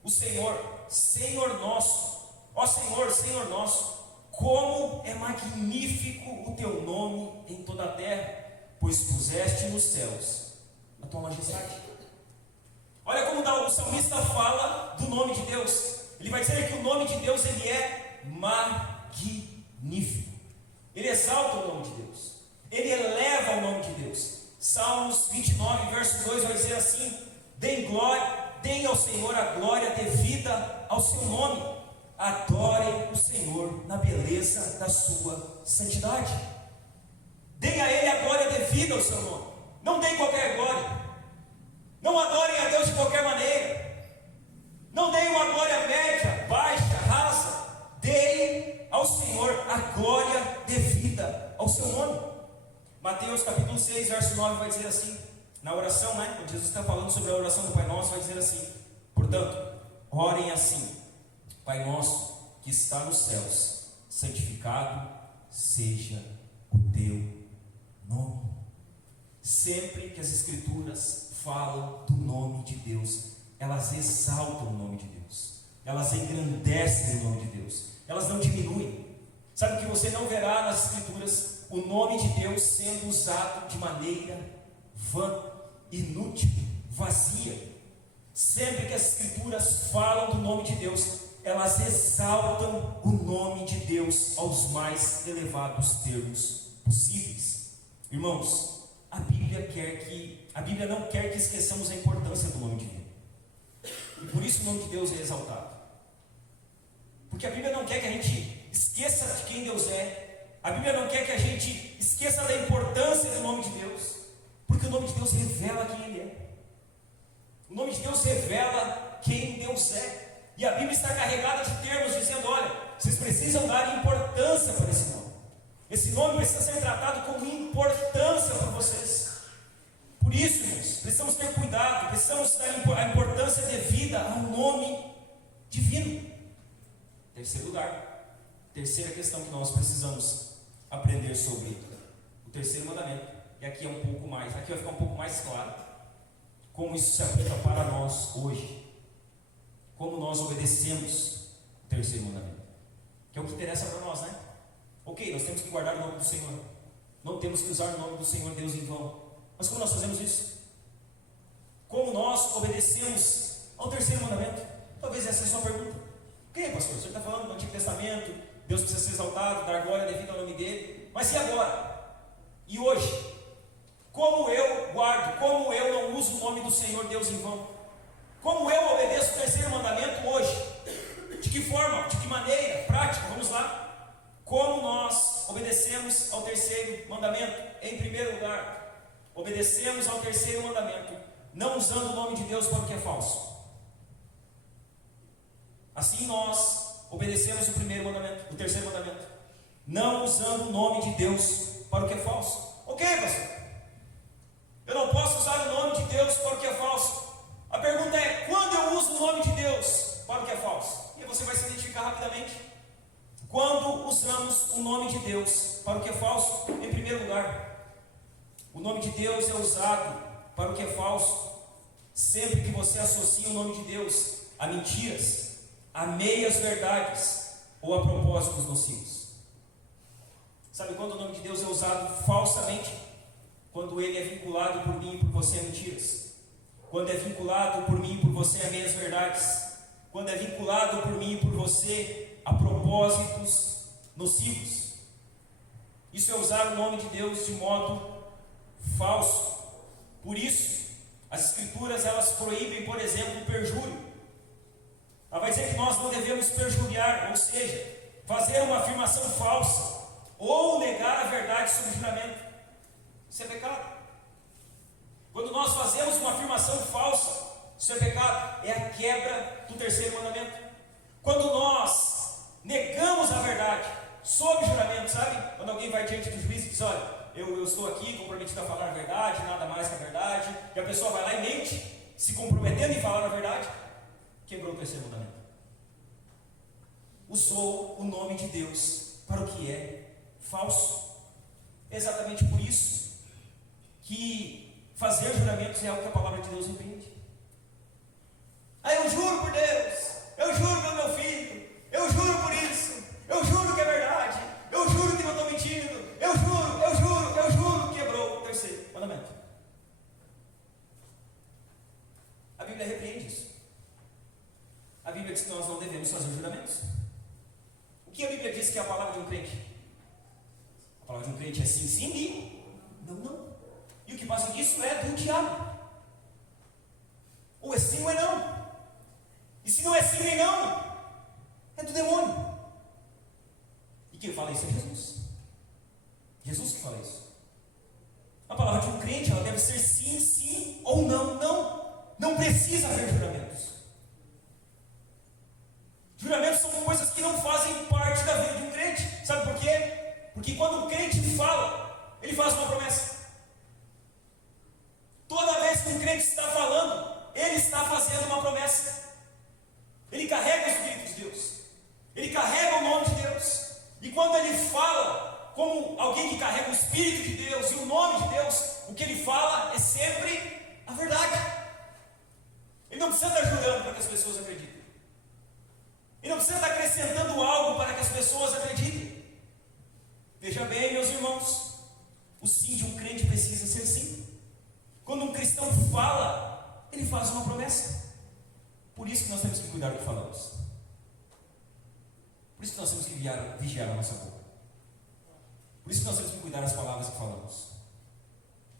o Senhor, Senhor nosso, ó Senhor, Senhor nosso, como é magnífico o teu nome em toda a terra, pois puseste nos céus a tua majestade. Olha como o salmista fala do nome de Deus. Ele vai dizer que o nome de Deus ele é magnífico. Ele exalta o nome de Deus. Ele eleva o nome de Deus. Salmos 29, verso 2 vai dizer assim: deem ao Senhor a glória devida ao seu nome. Adorem o Senhor na beleza da sua santidade. Deem a Ele a glória devida ao seu nome. Não deem qualquer glória. Não adorem a Deus de qualquer maneira. Não deem uma glória média, baixa, rasa. Deem ao Senhor a glória devida ao seu nome. Mateus capítulo 6, verso 9 vai dizer assim, na oração, né? Quando Jesus está falando sobre a oração do Pai Nosso, vai dizer assim: portanto, orem assim: Pai nosso que está nos céus, santificado seja o teu nome. Sempre que as Escrituras falam do nome de Deus, elas exaltam o nome de Deus, elas engrandecem o nome de Deus, elas não diminuem. Sabe que você não verá nas Escrituras o nome de Deus sendo usado de maneira vã, inútil, vazia. Sempre que as Escrituras falam do nome de Deus, elas exaltam o nome de Deus aos mais elevados termos possíveis. Irmãos, a Bíblia não quer que esqueçamos a importância do nome divino. E por isso o nome de Deus é exaltado. Porque a Bíblia não quer que a gente esqueça de quem Deus é. A Bíblia não quer que a gente esqueça da importância do nome de Deus. Porque o nome de Deus revela quem Ele é. O nome de Deus revela quem Deus é. E a Bíblia está carregada de termos dizendo: olha, vocês precisam dar importância para esse nome. Esse nome precisa ser tratado com importância para vocês. Por isso, irmãos, precisamos ter cuidado, precisamos dar a importância devida ao nome divino. Terceiro lugar, terceira questão que nós precisamos aprender sobre o terceiro mandamento. E aqui vai ficar um pouco mais claro como isso se aplica para nós hoje. Como nós obedecemos o terceiro mandamento, que é o que interessa para nós, né? Ok, nós temos que guardar o nome do Senhor, não temos que usar o nome do Senhor Deus em vão. Mas como nós fazemos isso? Como nós obedecemos ao terceiro mandamento? Talvez essa seja a sua pergunta. Ok, pastor, você está falando do Antigo Testamento, Deus precisa ser exaltado, dar glória devida ao nome dele. Mas e agora? E hoje? Como eu guardo, como eu não uso o nome do Senhor Deus em vão? Como eu obedeço o terceiro mandamento hoje? De que forma? De que maneira? Prática? Vamos lá. Como nós obedecemos ao terceiro mandamento? Em primeiro lugar, obedecemos ao terceiro mandamento não usando o nome de Deus para o que é falso. Assim nós obedecemos o primeiro mandamento, o terceiro mandamento, não usando o nome de Deus para o que é falso. Ok, pastor, eu não posso usar o nome de Deus para o que é falso. A pergunta é: quando eu uso o nome de Deus para o que é falso? E você vai se identificar rapidamente. Quando usamos o nome de Deus para o que é falso? Em primeiro lugar, o nome de Deus é usado para o que é falso sempre que você associa o nome de Deus a mentiras, a meias verdades ou a propósitos nocivos. Sabe quando o nome de Deus é usado falsamente? Quando ele é vinculado por mim e por você a mentiras. Quando é vinculado por mim e por você a meias verdades. Quando é vinculado por mim e por você a propósitos nocivos. Isso é usar o nome de Deus de modo falso. Por isso, as Escrituras elas proíbem, por exemplo, o perjúrio. Ela vai dizer que nós não devemos perjuriar, ou seja, fazer uma afirmação falsa ou negar a verdade sobre o juramento. Isso é pecado. Quando nós fazemos uma afirmação falsa, isso é pecado, é a quebra do terceiro mandamento. Quando nós negamos a verdade sob juramento, sabe? Quando alguém vai diante do juiz e diz: olha, eu estou aqui comprometido a falar a verdade, nada mais que a verdade, e a pessoa vai lá e mente, se comprometendo em falar a verdade, quebrou o terceiro mandamento. Usou o nome de Deus para o que é falso. É exatamente por isso que fazer juramentos é algo que a palavra de Deus repreende. Eu juro por Deus, eu juro pelo meu filho, eu juro por isso, eu juro que é verdade, eu juro que não estou mentindo, eu juro, quebrou o terceiro mandamento. A Bíblia repreende isso. A Bíblia diz que nós não devemos fazer juramentos. O que a Bíblia diz que é a palavra de um crente? A palavra de um crente é sim, sim e não. E o que passa disso é do diabo. Ou é sim ou é não. E se não é sim nem não, é do demônio. E quem fala isso é Jesus. Jesus que fala isso. A palavra de um crente ela deve ser sim, sim ou não, não. Não precisa haver juramentos. Juramentos são coisas que não fazem parte da vida de um crente. Sabe por quê? Porque quando um crente fala, ele faz uma promessa. Toda vez que um crente está falando, ele está fazendo uma promessa. Ele carrega o Espírito de Deus. Espírito de Deus e o nome de Deus, o que ele fala é sempre a verdade. Ele não precisa estar jurando para que as pessoas acreditem. Ele não precisa estar acrescentando algo para que as pessoas acreditem. Veja bem, meus irmãos, o sim de um crente precisa ser sim. Quando um cristão fala, ele faz uma promessa. Por isso que nós temos que cuidar do que falamos. Por isso que nós temos que vigiar a nossa boca. Por isso que nós temos que cuidar das palavras que falamos.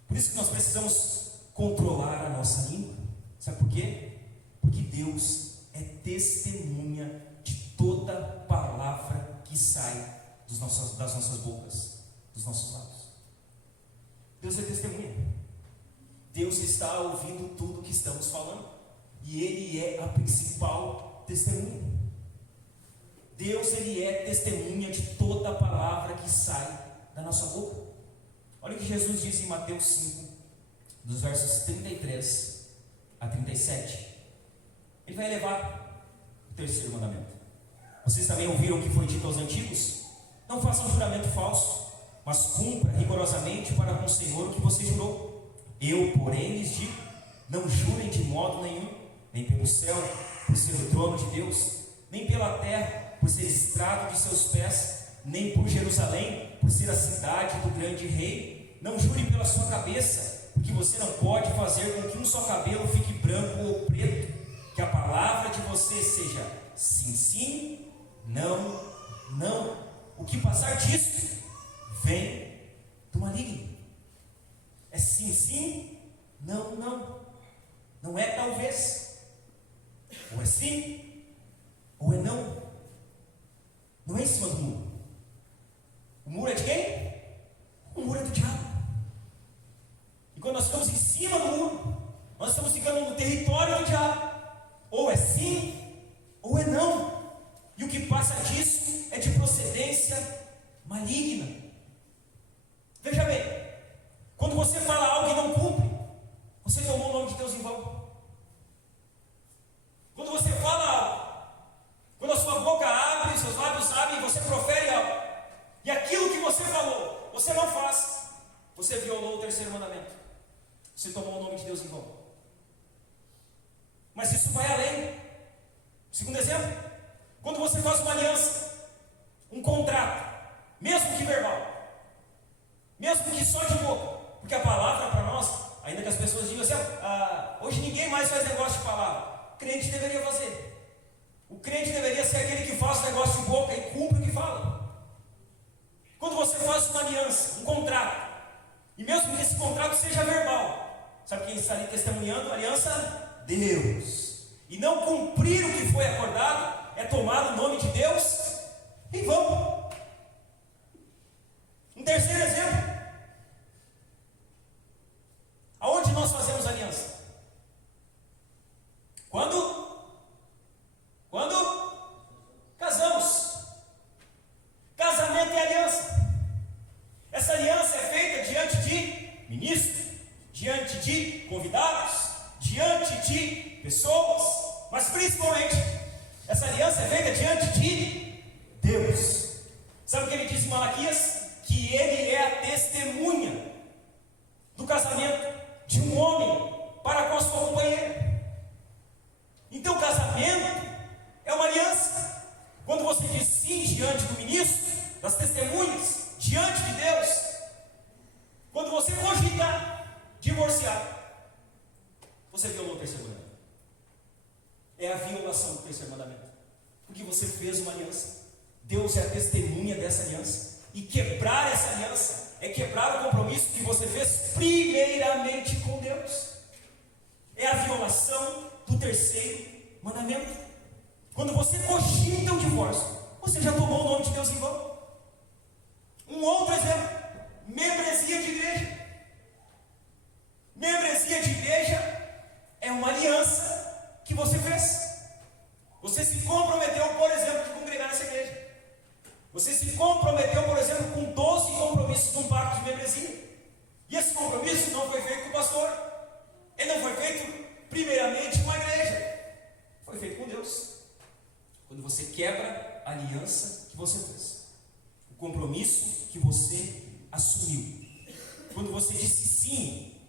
Por isso que nós precisamos controlar a nossa língua. Sabe por quê? Porque Deus é testemunha de toda palavra que sai das nossas bocas, dos nossos lábios. Deus é testemunha. Deus está ouvindo tudo que estamos falando. E Ele é a principal testemunha. Deus, Ele é testemunha de toda palavra que sai da nossa boca. Olha o que Jesus diz em Mateus 5, dos versos 33 a 37. Ele vai elevar o terceiro mandamento. Vocês também ouviram o que foi dito aos antigos? Não façam juramento falso, mas cumpra rigorosamente para com o Senhor o que você jurou. Eu, porém, lhes digo: não jurem de modo nenhum, nem pelo céu, por ser o trono de Deus, nem pela terra, por ser estrado de seus pés, nem por Jerusalém, por ser a cidade do grande rei. Não jure pela sua cabeça, porque você não pode fazer com que um só cabelo fique branco ou preto. Que a palavra de você seja sim, sim, não, não. O que passar disso vem do maligno. É sim, sim, não, não. Não é talvez. Ou é sim, ou é não. Não é em cima do muro. O muro é de quem? O muro é do diabo. E quando nós ficamos em cima do muro, nós estamos ficando no território do diabo. Ou é sim, ou é não. E o que passa disso é de procedência maligna. Veja bem, quando você fala algo e não cumpre, você tomou o nome de Deus em vão. Quando você fala algo, quando a sua boca abre, seus lábios abrem, e você profere algo, e aquilo que você falou, você não faz, você violou o terceiro mandamento. Você tomou o nome de Deus em vão. Mas isso vai além. Segundo exemplo, quando você faz uma aliança, um contrato, mesmo que verbal, mesmo que só de boca, porque a palavra para nós, ainda que as pessoas digam assim, hoje ninguém mais faz negócio de palavra, o crente deveria fazer. O crente deveria ser aquele que faz o negócio de boca e cumpre o que fala. Quando você faz uma aliança, um contrato, e mesmo que esse contrato seja verbal, sabe quem está ali testemunhando a aliança? Deus. E não cumprir o que foi acordado é tomar o nome de Deus em vão. Um terceiro exemplo. Aonde nós fazemos aliança? Quando casamos. Casamento é aliança. Essa aliança é feita diante de ministros, diante de convidados, diante de pessoas, mas principalmente essa aliança é feita diante de Deus. Sabe o que ele diz em Malaquias? Que ele é a testemunha do casamento de um homem para com a sua companheira. Então o casamento é uma aliança. Quando você diz sim diante do ministro, das testemunhas, diante de Deus, quando você cogitar divorciar, você violou o terceiro mandamento. É a violação do terceiro mandamento, porque você fez uma aliança. Deus é a testemunha dessa aliança. E quebrar essa aliança é quebrar o compromisso que você fez primeiramente com Deus. É a violação do terceiro mandamento. Quando você cogita o divórcio, você já tomou o nome de Deus em vão. Um outro exemplo: membresia de igreja. Membresia de igreja é uma aliança que você fez. Você se comprometeu, por exemplo, de congregar nessa igreja. Você se comprometeu, por exemplo, com 12 compromissos de um pacto de membresia. E esse compromisso não foi feito com o pastor. Ele não foi feito primeiramente com a igreja. Foi feito com Deus. Quando você quebra a aliança que você fez, o compromisso que você assumiu, quando você disse sim.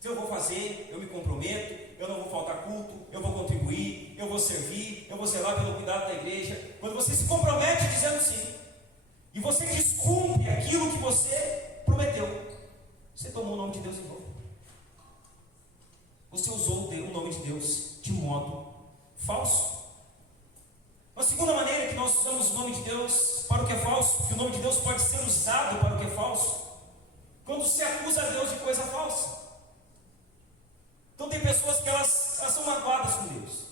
Se eu vou fazer, eu me comprometo, eu não vou faltar culto, eu vou contribuir, eu vou servir, eu vou zelar pelo cuidado da igreja. Quando você se compromete dizendo sim, e você descumpre aquilo que você prometeu, você tomou o nome de Deus em vão. Você usou o nome de Deus de modo falso. Uma segunda maneira que nós usamos o nome de Deus para o que é falso, que o nome de Deus pode ser usado para o que é falso, quando se acusa a Deus de coisa falsa. Então tem pessoas que elas são magoadas com Deus,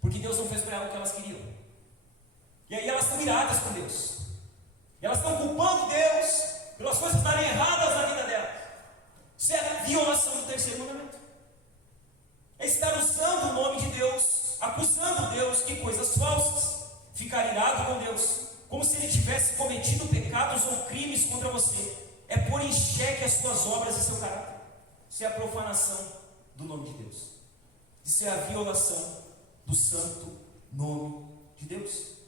porque Deus não fez para elas o que elas queriam. E aí elas estão iradas com Deus. E elas estão culpando Deus pelas coisas estarem erradas na vida delas. Isso é a violação do terceiro mandamento. É estar usando o nome de Deus, acusando Deus de coisas falsas, ficar irado com Deus, como se Ele tivesse cometido pecados ou crimes contra você. É pôr em xeque as suas obras e seu caráter. Isso é a profanação do nome de Deus. Isso é a violação do santo nome de Deus.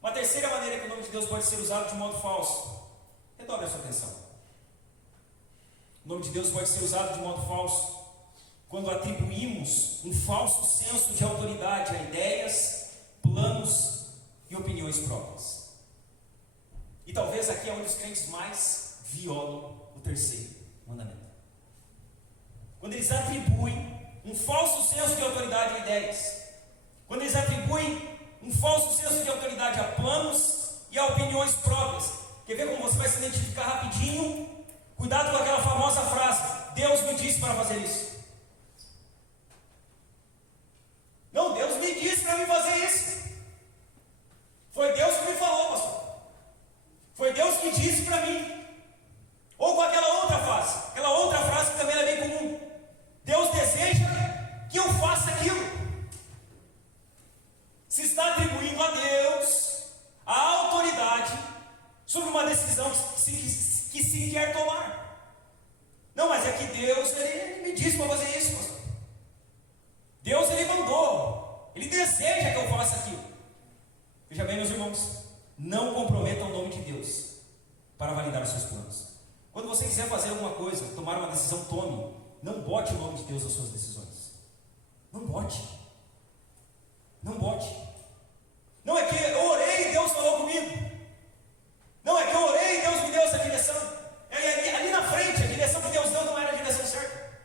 Uma terceira maneira que o nome de Deus pode ser usado de modo falso. Redobre a sua atenção. O nome de Deus pode ser usado de modo falso quando atribuímos um falso senso de autoridade a ideias, planos e opiniões próprias. E talvez aqui é onde os crentes mais violam o terceiro mandamento. Quando eles atribuem um falso senso de autoridade a ideias, quando eles atribuem um falso senso de autoridade a planos e a opiniões próprias. Quer ver como você vai se identificar rapidinho? Cuidado com aquela famosa frase: Deus me disse para fazer isso. Não, Deus me disse para me fazer isso. Foi Deus que me falou, pastor. Foi Deus que disse para mim. Ou com aquela outra frase que também é bem comum: Deus deseja que eu faça aquilo. Se está atribuindo a Deus a autoridade sobre uma decisão que se quer tomar. Não, mas é que Deus, Ele me disse para fazer isso, pastor. Deus, Ele mandou. Ele deseja que eu faça aquilo. Veja bem, meus irmãos, não comprometam o nome de Deus para validar os seus planos. Quando você quiser fazer alguma coisa, tomar uma decisão, tome. Não bote o nome de Deus nas suas decisões. Não bote. Não bote. Não é que eu orei e Deus falou comigo. Não é que eu orei e Deus me deu essa direção. Ali na frente, a direção que Deus deu não era a direção certa.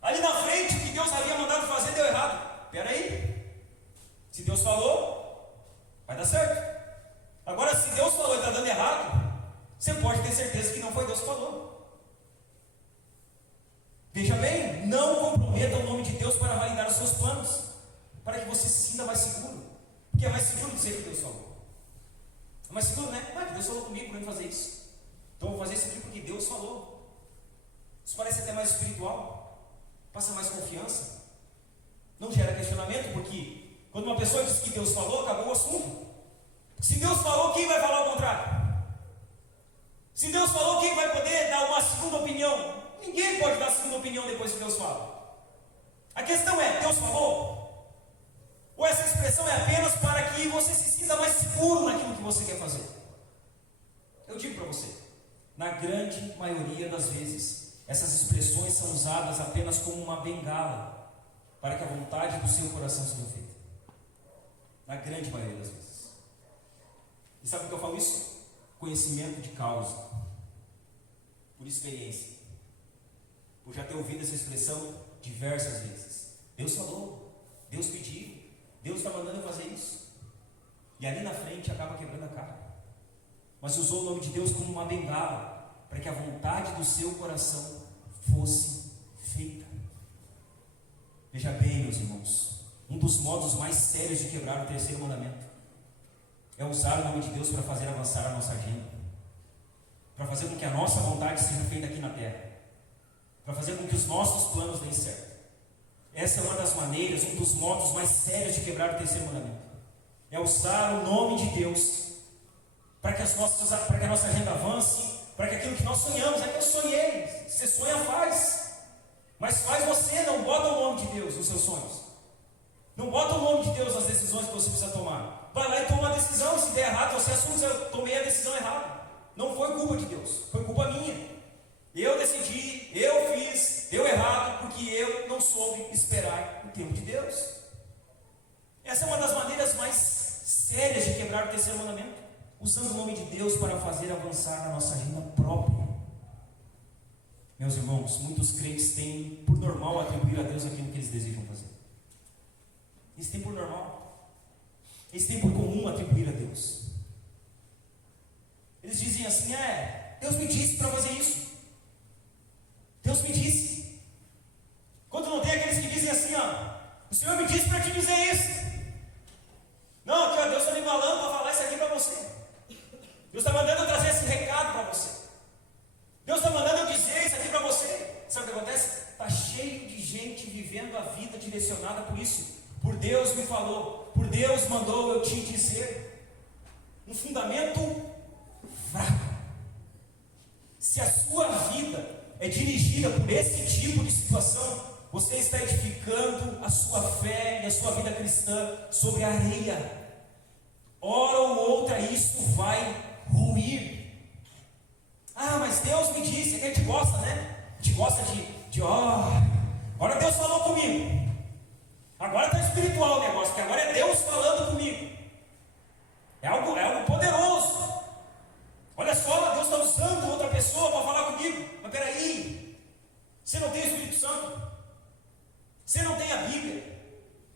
Ali na frente, o que Deus havia mandado fazer deu errado. Espera aí. Se Deus falou, vai dar certo. Agora, se Deus falou e está dando errado, você pode ter certeza que não foi Deus que falou. Veja bem, não comprometa o nome de Deus para validar os seus planos, para que você se sinta mais seguro. Porque é mais seguro dizer que Deus falou. É mais seguro, né? Ah, Deus falou comigo para eu fazer isso. Então eu vou fazer isso aqui porque Deus falou. Isso parece até mais espiritual. Passa mais confiança. Não gera questionamento, porque quando uma pessoa diz que Deus falou, acabou o assunto. Se Deus falou, quem vai falar o contrário? Se Deus falou, quem vai poder dar uma segunda opinião? Ninguém pode dar segunda opinião depois que Deus fala. A questão é, Deus falou? Ou essa expressão é apenas para que você se sinta mais seguro naquilo que você quer fazer? Eu digo para você, na grande maioria das vezes, essas expressões são usadas apenas como uma bengala para que a vontade do seu coração seja feita. Na grande maioria das vezes. E sabe por que eu falo isso? Conhecimento de causa, por experiência, por já ter ouvido essa expressão diversas vezes. Deus falou, Deus pediu, Deus está mandando eu fazer isso. E ali na frente acaba quebrando a cara. Mas usou o nome de Deus como uma bengala para que a vontade do seu coração fosse feita. Veja bem, meus irmãos, um dos modos mais sérios de quebrar o terceiro mandamento é usar o nome de Deus para fazer avançar a nossa agenda, para fazer com que a nossa vontade seja feita aqui na terra, para fazer com que os nossos planos deem certo. Essa é uma das maneiras, um dos modos mais sérios de quebrar o terceiro mandamento. É usar o nome de Deus para que a nossa agenda avance, para que aquilo que nós sonhamos, é que eu sonhei. Você sonha, faz. Mas faz você, não bota o nome de Deus nos seus sonhos. Não bota o nome de Deus nas decisões que você precisa tomar. Vai lá e toma uma decisão. Se der errado, você assume que eu tomei a decisão errada. Não foi culpa de Deus, foi culpa minha. Eu decidi, eu fiz, deu errado, porque eu não soube esperar o tempo de Deus. Essa é uma das maneiras mais sérias de quebrar o terceiro mandamento, usando o nome de Deus para fazer avançar na nossa agenda própria. Meus irmãos, muitos crentes têm por normal atribuir a Deus aquilo que eles desejam fazer. Eles têm por normal, eles têm por comum atribuir a Deus. Eles dizem assim: Deus me disse para fazer isso. Deus me disse. Quando não tem aqueles que dizem assim: o Senhor me disse para te dizer isso. Não, aqui, Deus está me falando para falar isso aqui para você. Deus está mandando eu trazer esse recado para você. Deus está mandando eu dizer isso aqui para você. Sabe o que acontece? Está cheio de gente vivendo a vida direcionada por isso. Por Deus me falou, por Deus mandou eu te dizer. Um fundamento fraco. Se a sua vida é dirigida por esse tipo de situação, você está edificando a sua fé e a sua vida cristã sobre a areia. Hora ou outra isso vai ruir. Mas Deus me disse, que a gente gosta, né? A gente gosta agora Deus falou comigo. Agora está espiritual o negócio, porque agora é Deus falando comigo. É algo poderoso. Olha só, Deus está usando outra pessoa para falar comigo. Mas peraí, você não tem o Espírito Santo, você não tem a Bíblia,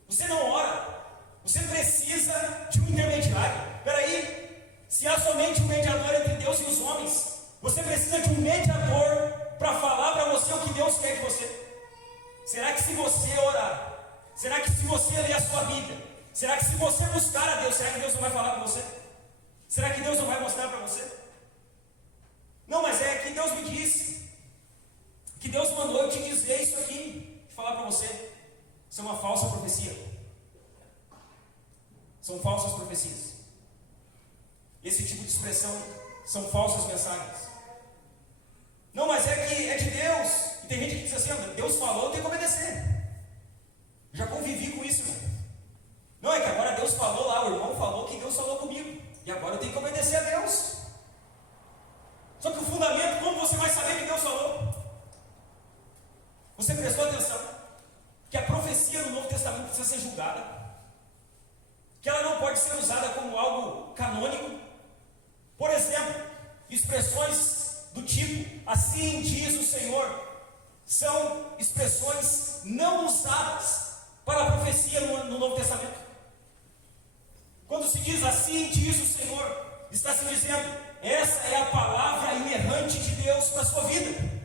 você não ora, você precisa de um intermediário. Peraí, se há somente um mediador entre Deus e os homens, você precisa de um mediador para falar para você o que Deus quer de você. Será que se você orar, será que se você ler a sua Bíblia, será que se você buscar a Deus, será que Deus não vai falar com você? Será que Deus não vai mostrar para você? Não, mas é que Deus me disse, que Deus mandou eu te dizer isso aqui, falar para você. Isso é uma falsa profecia. São falsas profecias. Esse tipo de expressão são falsas mensagens. Não, mas é que é de Deus. E tem gente que diz assim: Deus falou, eu tenho que obedecer. Já convivi com isso, irmão. Não, é que agora Deus falou lá, o irmão falou que Deus falou comigo, e agora eu tenho que obedecer a Deus. Só que o fundamento, como você vai saber que Deus falou? Você prestou atenção que a profecia no Novo Testamento precisa ser julgada, que ela não pode ser usada como algo canônico. Por exemplo, expressões do tipo assim diz o Senhor são expressões não usadas para a profecia no Novo Testamento. Quando se diz assim diz o Senhor, está se dizendo: essa é a palavra inerrante de Deus para a sua vida.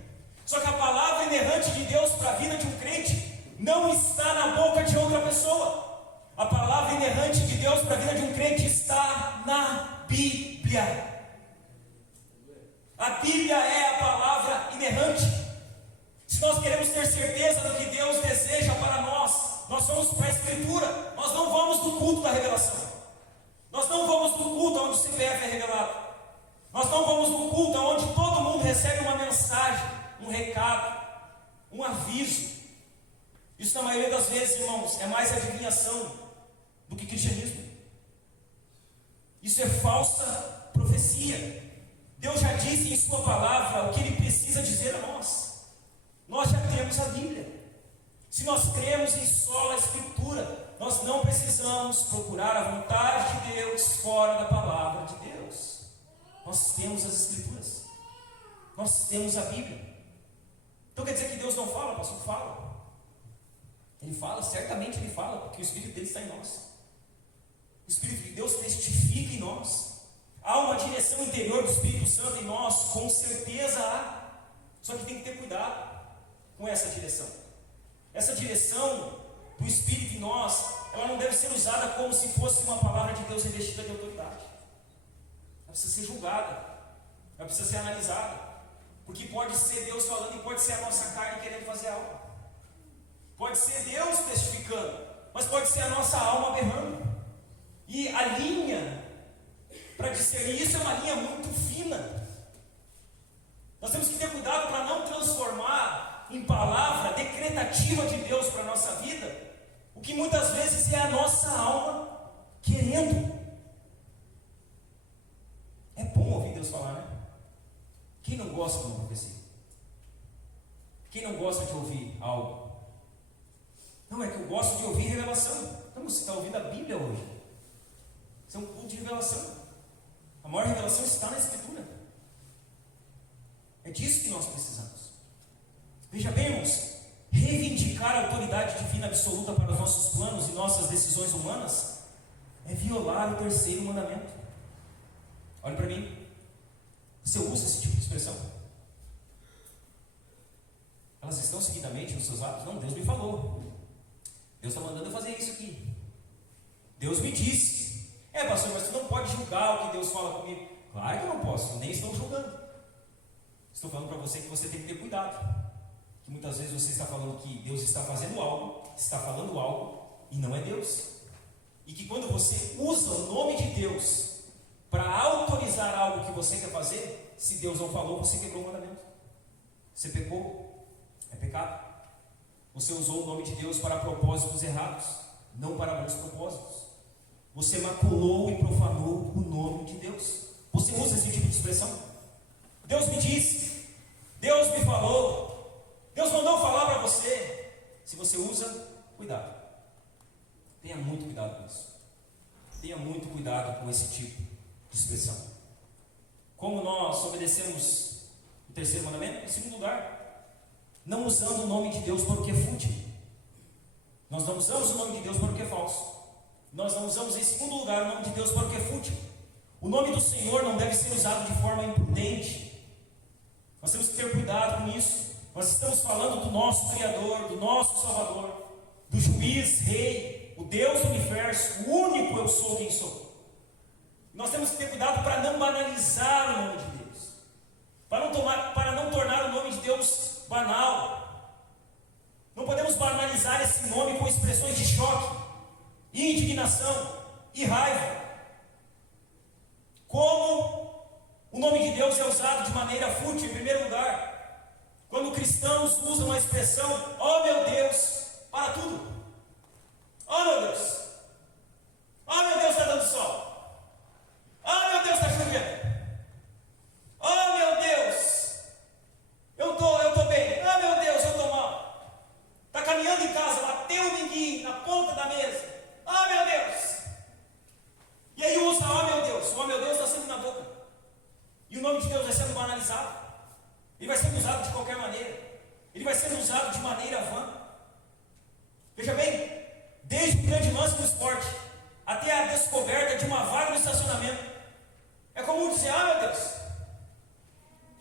Só que a palavra inerrante de Deus para a vida de um crente não está na boca de outra pessoa. A palavra inerrante de Deus para a vida de um crente está na Bíblia. A Bíblia é a palavra inerrante. Se nós queremos ter certeza do que Deus deseja para nós, nós vamos para a Escritura. Nós não vamos no culto da revelação. Nós não vamos no culto onde o CPF é revelado. Nós não vamos no culto onde todo mundo recebe uma mensagem, um recado, um aviso. Isso na maioria das vezes, irmãos, é mais adivinhação do que cristianismo. Isso é falsa profecia. Deus já disse em sua palavra o que Ele precisa dizer a nós. Nós já temos a Bíblia. Se nós cremos em sola Escritura, nós não precisamos procurar a vontade de Deus fora da palavra de Deus. Nós temos as Escrituras. Nós temos a Bíblia. Então quer dizer que Deus não fala, pastor? Fala. Ele fala, certamente Ele fala, porque o Espírito dele está em nós. O Espírito de Deus testifica em nós. Há uma direção interior do Espírito Santo em nós, com certeza há. Só que tem que ter cuidado com essa direção. Essa direção do Espírito em nós, ela não deve ser usada como se fosse uma palavra de Deus revestida de autoridade. Ela precisa ser julgada, ela precisa ser analisada, porque pode ser Deus falando e pode ser a nossa carne querendo fazer algo. Pode ser Deus testificando, mas pode ser a nossa alma berrando. E a linha para discernir isso é uma linha muito fina. Nós temos que ter cuidado para não transformar em palavra decretativa de Deus para a nossa vida o que muitas vezes é a nossa alma querendo. É bom ouvir Deus falar, né? Quem não gosta de uma profecia? Quem não gosta de ouvir algo? Não, é que eu gosto de ouvir revelação. Então você está ouvindo a Bíblia hoje. Isso é um culto de revelação. A maior revelação está na Escritura. É disso que nós precisamos. Veja bem, irmãos, reivindicar a autoridade divina absoluta para os nossos planos e nossas decisões humanas é violar o terceiro mandamento. Olhe para mim. Você usa esse tipo de expressão? Elas estão seguidamente nos seus atos? Não, Deus me falou. Deus está mandando eu fazer isso aqui. Deus me disse. Pastor, mas você não pode julgar o que Deus fala comigo. Claro que eu não posso, eu nem estou julgando. Estou falando para você que você tem que ter cuidado. Que muitas vezes você está falando que Deus está fazendo algo, está falando algo, e não é Deus. E que quando você usa o nome de Deus para autorizar algo que você quer fazer, se Deus não falou, você quebrou o mandamento. Você pecou, é pecado. Você usou o nome de Deus para propósitos errados, não para bons propósitos. Você maculou e profanou o nome de Deus. Você usa esse tipo de expressão? Deus me disse, Deus me falou, Deus mandou falar para você. Se você usa, cuidado. Tenha muito cuidado com isso. Tenha muito cuidado com esse tipo de expressão. Como nós obedecemos o terceiro mandamento? Em segundo lugar, não usando o nome de Deus para o que é fútil. Nós não usamos o nome de Deus para o que é falso. Nós não usamos, em segundo lugar, o nome de Deus para o que é fútil. O nome do Senhor não deve ser usado de forma imprudente. Nós temos que ter cuidado com isso. Nós estamos falando do nosso Criador, do nosso Salvador, do Juiz, Rei, o Deus do Universo, o único eu sou quem sou. Nós temos que ter cuidado para não banalizar o nome de Deus, para não tornar o nome de Deus banal. Não podemos banalizar esse nome com expressões de choque, indignação e raiva. Como o nome de Deus é usado de maneira fútil, em primeiro lugar, quando cristãos usam a expressão, oh meu Deus, para tudo. Oh meu Deus, oh meu Deus, está dando sol. Oh meu Deus, está chovendo. Oh meu Deus, eu estou bem. Oh meu Deus, eu estou mal. Está caminhando em casa, bateu o minguinho na ponta da mesa. Oh meu Deus. E aí usa, oh meu Deus. Oh meu Deus está sempre na boca. E o nome de Deus vai sendo banalizado. Ele vai sendo usado de qualquer maneira. Ele vai sendo usado de maneira vã. Veja bem, desde o grande lance do esporte até a descoberta de uma vaga no estacionamento, é comum dizer, ah meu Deus,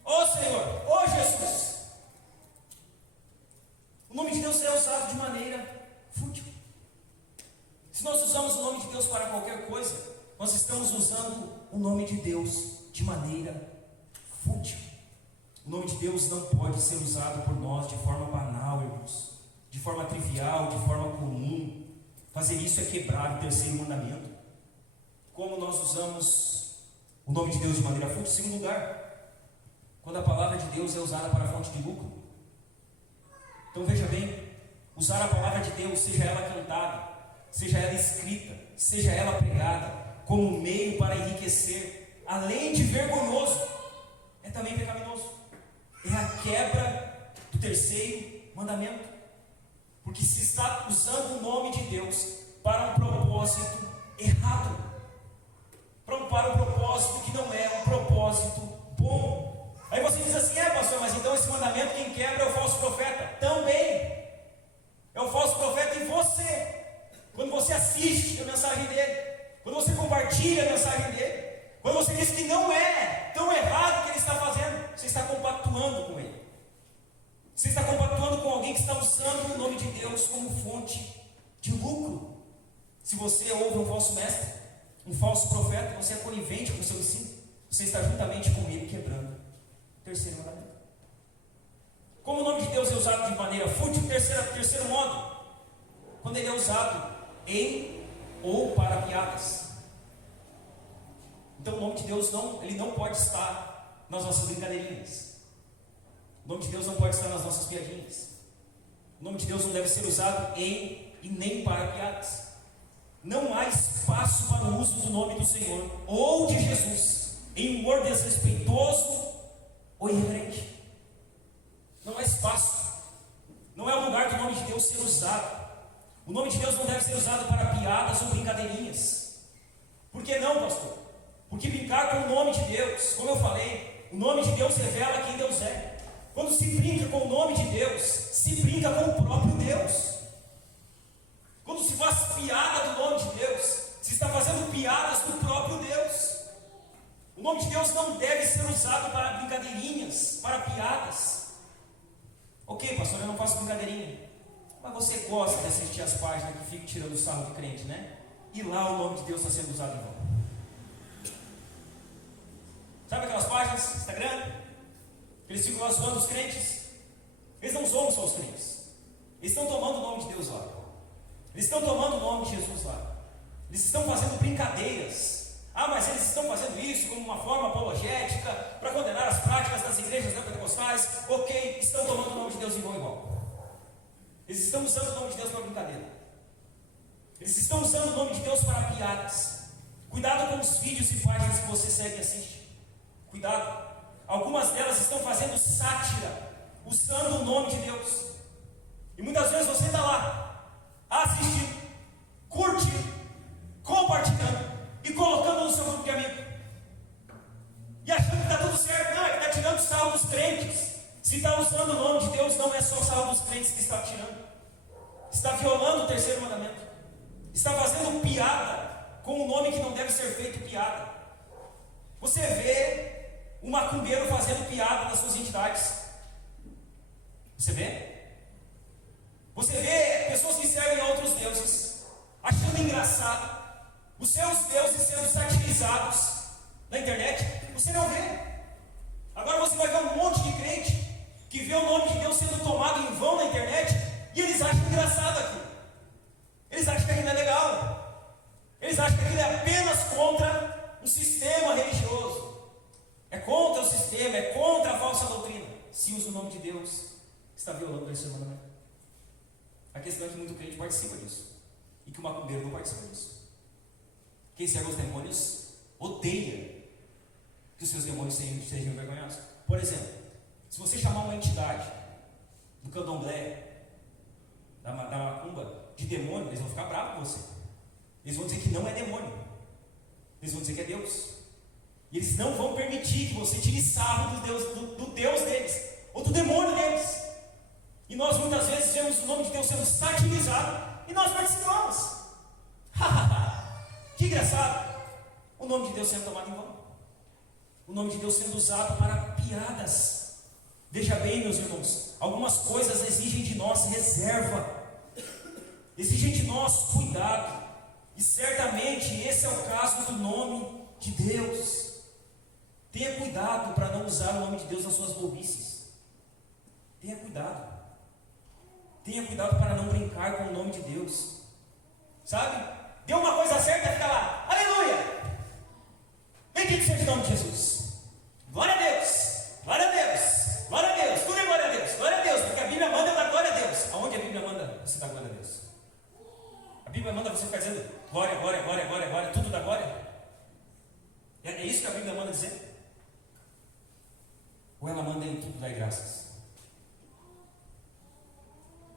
ó Senhor, ó Jesus. O nome de Deus é usado de maneira fútil. Se nós usamos o nome de Deus para qualquer coisa, nós estamos usando o nome de Deus de maneira fútil. O nome de Deus não pode ser usado por nós de forma banal, irmãos, de forma trivial, de forma comum. Fazer isso é quebrar o terceiro mandamento. Como nós usamos o nome de Deus de maneira fútil? Em segundo lugar, quando a palavra de Deus é usada para fonte de lucro. Então veja bem, usar a palavra de Deus, seja ela cantada, seja ela escrita, seja ela pregada, como meio para enriquecer, além de vergonhoso, é também pecaminoso. É a quebra do terceiro mandamento. Porque se está usando o nome de Deus para um propósito errado, para um propósito que não é um propósito bom. Aí você diz assim, pastor, mas então esse mandamento quem quebra é o falso profeta. Também é o falso profeta em você. Quando você assiste a mensagem dele, quando você compartilha a mensagem dele, quando você diz que não é tão errado o que ele está fazendo, você está compactuando com ele. Você está compactuando com alguém que está usando o nome de Deus como fonte de lucro. Se você ouve um falso mestre, um falso profeta, você é conivente com o seu ensino, você está juntamente com ele quebrando o terceiro mandamento. Como o nome de Deus é usado de maneira fútil, terceiro modo, quando ele é usado em ou para piadas. Então o nome de Deus ele não pode estar nas nossas brincadeirinhas. O nome de Deus não pode estar nas nossas piadinhas. O nome de Deus não deve ser usado em e nem para piadas. Não há espaço para o uso do nome do Senhor ou de Jesus em humor desrespeitoso ou irreverente. Não há espaço. O nome de Deus não deve ser usado para piadas ou brincadeirinhas. Por que não, pastor? Porque brincar com o nome de Deus, como eu falei, o nome de Deus revela quem Deus é. Quando se brinca com o nome de Deus, se brinca com o próprio Deus. Quando se faz piada do nome de Deus, se está fazendo piadas do próprio Deus. O nome de Deus não deve ser usado para brincadeirinhas, para piadas. Ok, pastor, eu não faço brincadeirinha. Mas você gosta de assistir as páginas que ficam tirando sarro de crente, né? E lá o nome de Deus está sendo usado em vão. Sabe aquelas páginas, Instagram? Eles ficam lá zoando os crentes. Eles não zoam só os crentes. Eles estão tomando o nome de Deus lá. Eles estão tomando o nome de Jesus lá. Eles estão fazendo brincadeiras. Ah, mas eles estão fazendo isso como uma forma apologética para condenar as práticas das igrejas neopentecostais. Ok, estão tomando o nome de Deus em vão igual. Eles estão usando o nome de Deus para brincadeira. Eles estão usando o nome de Deus para piadas. Cuidado com os vídeos e páginas que você segue e assiste. Cuidado. Algumas delas estão fazendo sátira, usando o nome de Deus. E muitas vezes você está lá, assistindo, curtindo, compartilhando e colocando no seu grupo de amigos. E achando que está tudo certo. Não, é que está tirando sarro dos crentes. Se está usando o nome de Deus, não é só sarro dos crentes que está tirando. Está violando o terceiro mandamento. Está fazendo piada com um nome que não deve ser feito piada. Você vê um macumbeiro fazendo piada das suas entidades. Você vê? Você vê pessoas que servem a outros deuses, achando engraçado os seus deuses sendo satirizados na internet. Você não vê. Agora você vai ver um monte de crente que vê o nome de Deus sendo tomado em vão na internet e eles acham engraçado aquilo. Eles acham que aquilo é legal. Eles acham que aquilo é apenas contra um sistema religioso. É contra o sistema, é contra a falsa doutrina. Se usa o nome de Deus, está violando o terceiro mandamento. A questão é que muito crente participa disso e que o macumbeiro não participa disso. Quem serve aos demônios odeia que os seus demônios sejam envergonhados. Por exemplo, se você chamar uma entidade do candomblé, da macumba, de demônio, eles vão ficar bravos com você. Eles vão dizer que não é demônio. Eles vão dizer que é Deus. E eles não vão permitir que você tire sarro do Deus deles, ou do demônio deles. E nós muitas vezes vemos o nome de Deus sendo satirizado e nós participamos. Que engraçado. O nome de Deus sendo tomado em vão. O nome de Deus sendo usado para piadas. Veja bem, meus irmãos, algumas coisas exigem de nós reserva, exigem de nós cuidado. E certamente esse é o caso do nome de Deus. Tenha cuidado para não usar o nome de Deus nas suas bobices. Tenha cuidado. Tenha cuidado para não brincar com o nome de Deus. Sabe? Deu uma coisa certa, fica lá, aleluia! Bendito seja o nome de Jesus. Glória a Deus! Glória a Deus! Glória a Deus! Tudo é glória a Deus! Glória a Deus! Porque a Bíblia manda dar glória a Deus. Aonde a Bíblia manda você dar glória a Deus? A Bíblia manda você ficar dizendo glória, glória, glória, glória, glória, tudo da glória? É isso que a Bíblia manda dizer? Ou ela manda em tudo dar graças?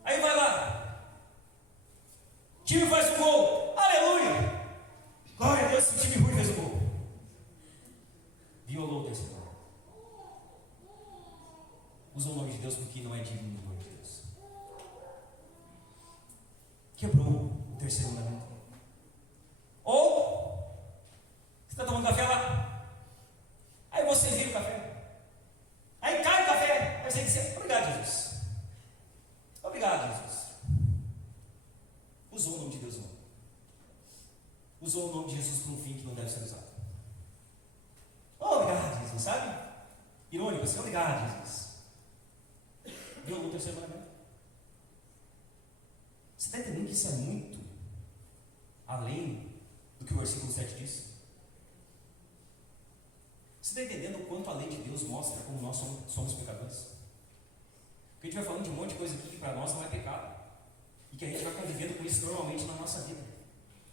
Aí vai lá, o time faz um gol, aleluia, glória a Deus, o time ruim fez um gol. Violou o terceiro nome. Usa o nome de Deus porque não é digno do nome de Deus. Quebrou o terceiro mandamento. Ou você está tomando café lá, aí você vira o café, aí cai o café, aí você diz obrigado, Jesus. Obrigado, Jesus. Usou o nome de Deus não. Usou o nome de Jesus para um fim que não deve ser usado. Obrigado, Jesus, sabe? Irônico assim, obrigado, Jesus. Violou o terceiro mandamento. Você está entendendo que isso é muito além do que o versículo 7 diz? Você está entendendo o quanto a lei de Deus mostra como nós somos pecadores? Porque a gente vai falando de um monte de coisa aqui que para nós não é pecado. E que a gente vai convivendo com isso normalmente na nossa vida.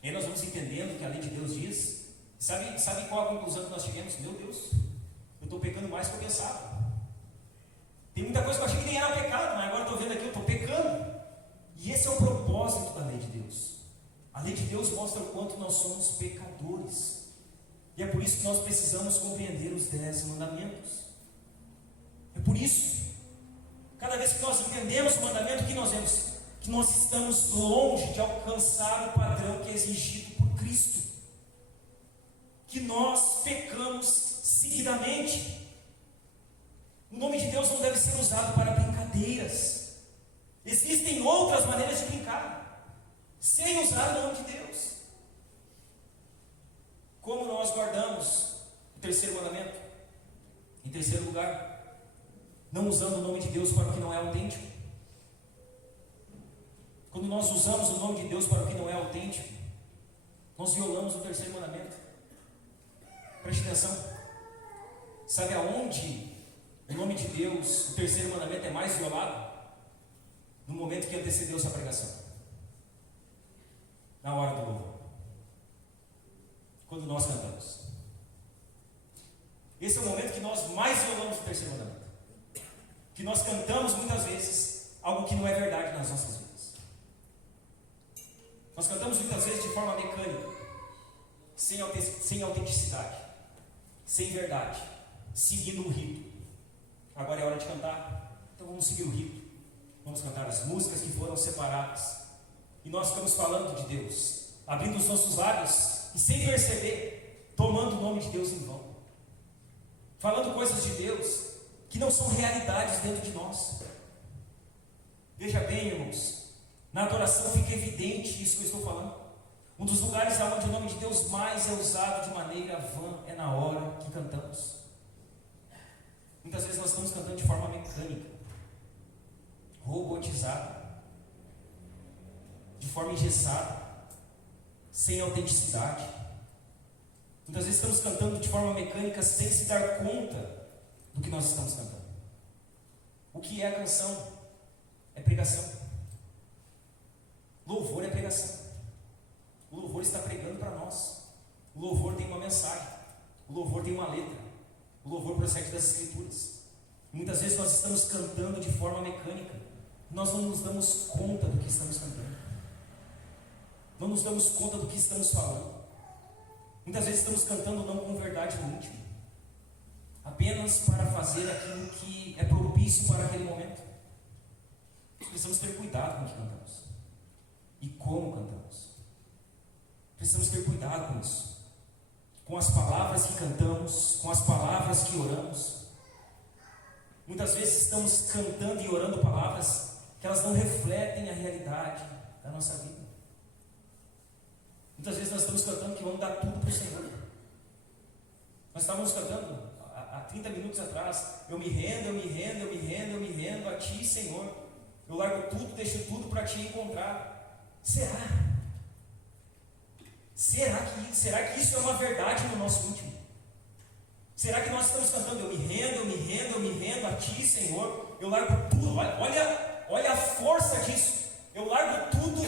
E aí nós vamos entendendo que a lei de Deus diz. Sabe qual a conclusão que nós tivemos? Meu Deus, eu estou pecando mais do que eu pensava. Tem muita coisa que eu achei que nem era pecado, mas agora estou vendo aqui, eu estou pecando. E esse é o propósito da lei de Deus. A lei de Deus mostra o quanto nós somos pecadores. E é por isso que nós precisamos compreender os 10 mandamentos. É por isso, cada vez que nós entendemos o mandamento, o que nós vemos? Que nós estamos longe de alcançar o padrão que é exigido por Cristo. Que nós pecamos seguidamente. O nome de Deus não deve ser usado para brincadeiras. Existem outras maneiras de brincar, sem usar o nome de Deus. Como nós guardamos o terceiro mandamento? Em terceiro lugar, não usando o nome de Deus para o que não é autêntico. Quando nós usamos o nome de Deus para o que não é autêntico, nós violamos o terceiro mandamento. Preste atenção. Sabe aonde o nome de Deus, o terceiro mandamento, é mais violado? No momento que antecedeu sua pregação, na hora do louvor, quando nós cantamos. Esse é o momento que nós mais violamos o terceiro mandamento, que nós cantamos muitas vezes algo que não é verdade nas nossas vidas. Nós cantamos muitas vezes de forma mecânica, sem autenticidade, sem verdade, seguindo o rito. Agora é hora de cantar, então vamos seguir o rito. Vamos cantar as músicas que foram separadas. E nós ficamos falando de Deus, abrindo os nossos lábios e sem perceber, tomando o nome de Deus em vão. Falando coisas de Deus que não são realidades dentro de nós. Veja bem, irmãos, na adoração fica evidente isso que eu estou falando. Um dos lugares onde o nome de Deus mais é usado de maneira vã é na hora que cantamos. Muitas vezes nós estamos cantando de forma mecânica, robotizada, de forma engessada, sem autenticidade. Muitas vezes estamos cantando de forma mecânica sem se dar conta do que nós estamos cantando. O que é a canção? É pregação. Louvor é pregação. O louvor está pregando para nós. O louvor tem uma mensagem. O louvor tem uma letra. O louvor procede das Escrituras. Muitas vezes nós estamos cantando de forma mecânica. Nós não nos damos conta do que estamos cantando. Não nos damos conta do que estamos falando. Muitas vezes estamos cantando não com verdade no íntimo, apenas para fazer aquilo que é propício para aquele momento. Precisamos ter cuidado com o que cantamos e como cantamos. Precisamos ter cuidado com isso, com as palavras que cantamos, com as palavras que oramos. Muitas vezes estamos cantando e orando palavras que elas não refletem a realidade da nossa vida. Muitas vezes nós estamos cantando que vamos dar tudo para o Senhor. Nós estávamos cantando há 30 minutos atrás: eu me rendo, eu me rendo, eu me rendo, eu me rendo a Ti, Senhor. Eu largo tudo, deixo tudo para Te encontrar. Será? Será que isso é uma verdade no nosso íntimo? Será que nós estamos cantando: eu me rendo, eu me rendo, eu me rendo a Ti, Senhor. Eu largo tudo. Olha a força disso. Eu largo tudo,